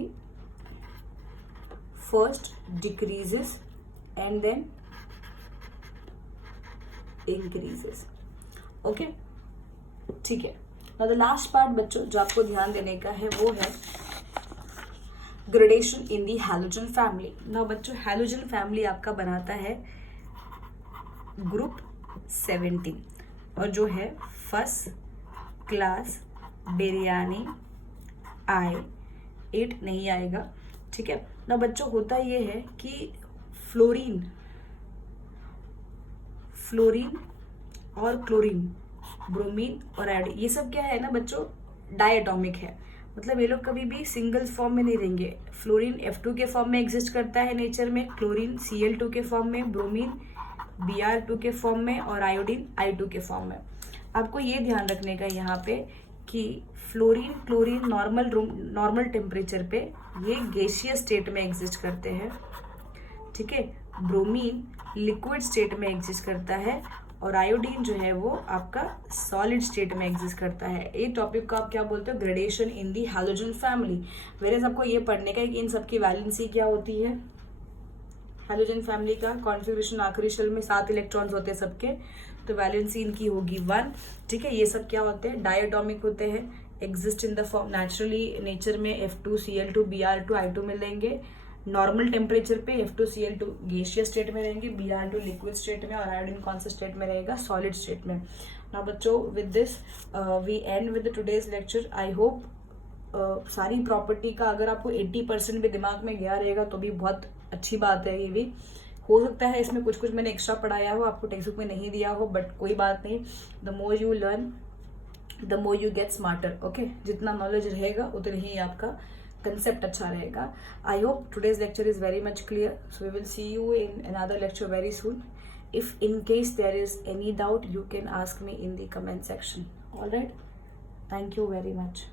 first decreases and then increases। Okay, ठीक है। now the last part बच्चों जो आपको ध्यान देने का है वो है ग्रेडेशन इन दी हैलोजन फैमिली। now बच्चों हैलोजन फैमिली आपका बनाता है ग्रुप 17 और जो है फर्स्ट क्लास बेरियानी आई 8 नहीं आएगा, ठीक है ना बच्चों। होता ये है कि फ्लोरीन और क्लोरीन, ब्रोमीन और आयोडीन, ये सब क्या है ना बच्चों, डायटॉमिक है। मतलब ये लोग कभी भी सिंगल फॉर्म में नहीं रहेंगे। फ्लोरीन F2 के फॉर्म में एग्जिस्ट करता है नेचर में, क्लोरीन Cl2 के फॉर्म में, ब्रोमीन Br2 के फॉर्म में और आयोडीन I2 के फॉर्म में। आपको ये ध्यान रखने का यहाँ पे कि फ्लोरीन क्लोरीन नॉर्मल टेम्परेचर पे ये गैसियस स्टेट में एग्जिस्ट करते हैं, ठीक है। ब्रोमीन लिक्विड स्टेट में एग्जिस्ट करता है और आयोडीन जो है वो आपका सॉलिड स्टेट में एग्जिस्ट करता है। ये टॉपिक को आप क्या बोलते हो, ग्रेडेशन इन दी हैलोजन फैमिली। वेरेज आपको ये पढ़ने का है कि इन सबकी वैलेंसी क्या होती है। हैलोजन फैमिली का कॉन्फ़िगरेशन आखिरी शेल में 7 इलेक्ट्रॉन्स होते हैं सबके, तो वैलेंसी इनकी होगी 1, ठीक है। ये सब क्या होते हैं, डायटॉमिक होते हैं, exist in the form naturally, nature में F2 Cl2 Br2 I2 मिलेंगे। नॉर्मल टेम्परेचर पे F2 Cl2 गैसियस स्टेट में रहेंगे, Br2 लिक्विड स्टेट में और आयोडीन कौन सा स्टेट में रहेगा, सॉलिड स्टेट में। नाउ बच्चों with this we end with today's lecture. I hope सारी प्रॉपर्टी का अगर आपको 80% भी दिमाग में गया रहेगा तो भी बहुत अच्छी बात है। ये भी हो सकता है इसमें कुछ मैंने एक्स्ट्रा पढ़ाया हो, आपको टेक्स्ट बुक में नहीं दिया हो, बट कोई बात नहीं। The more you learn the more you get smarter, okay. जितना नॉलेज रहेगा उतना ही आपका कंसेप्ट अच्छा रहेगा। I hope today's lecture is very much clear, so we will see you in another lecture very soon. If in case there is any doubt you can ask me in the comment section. All right, thank you very much.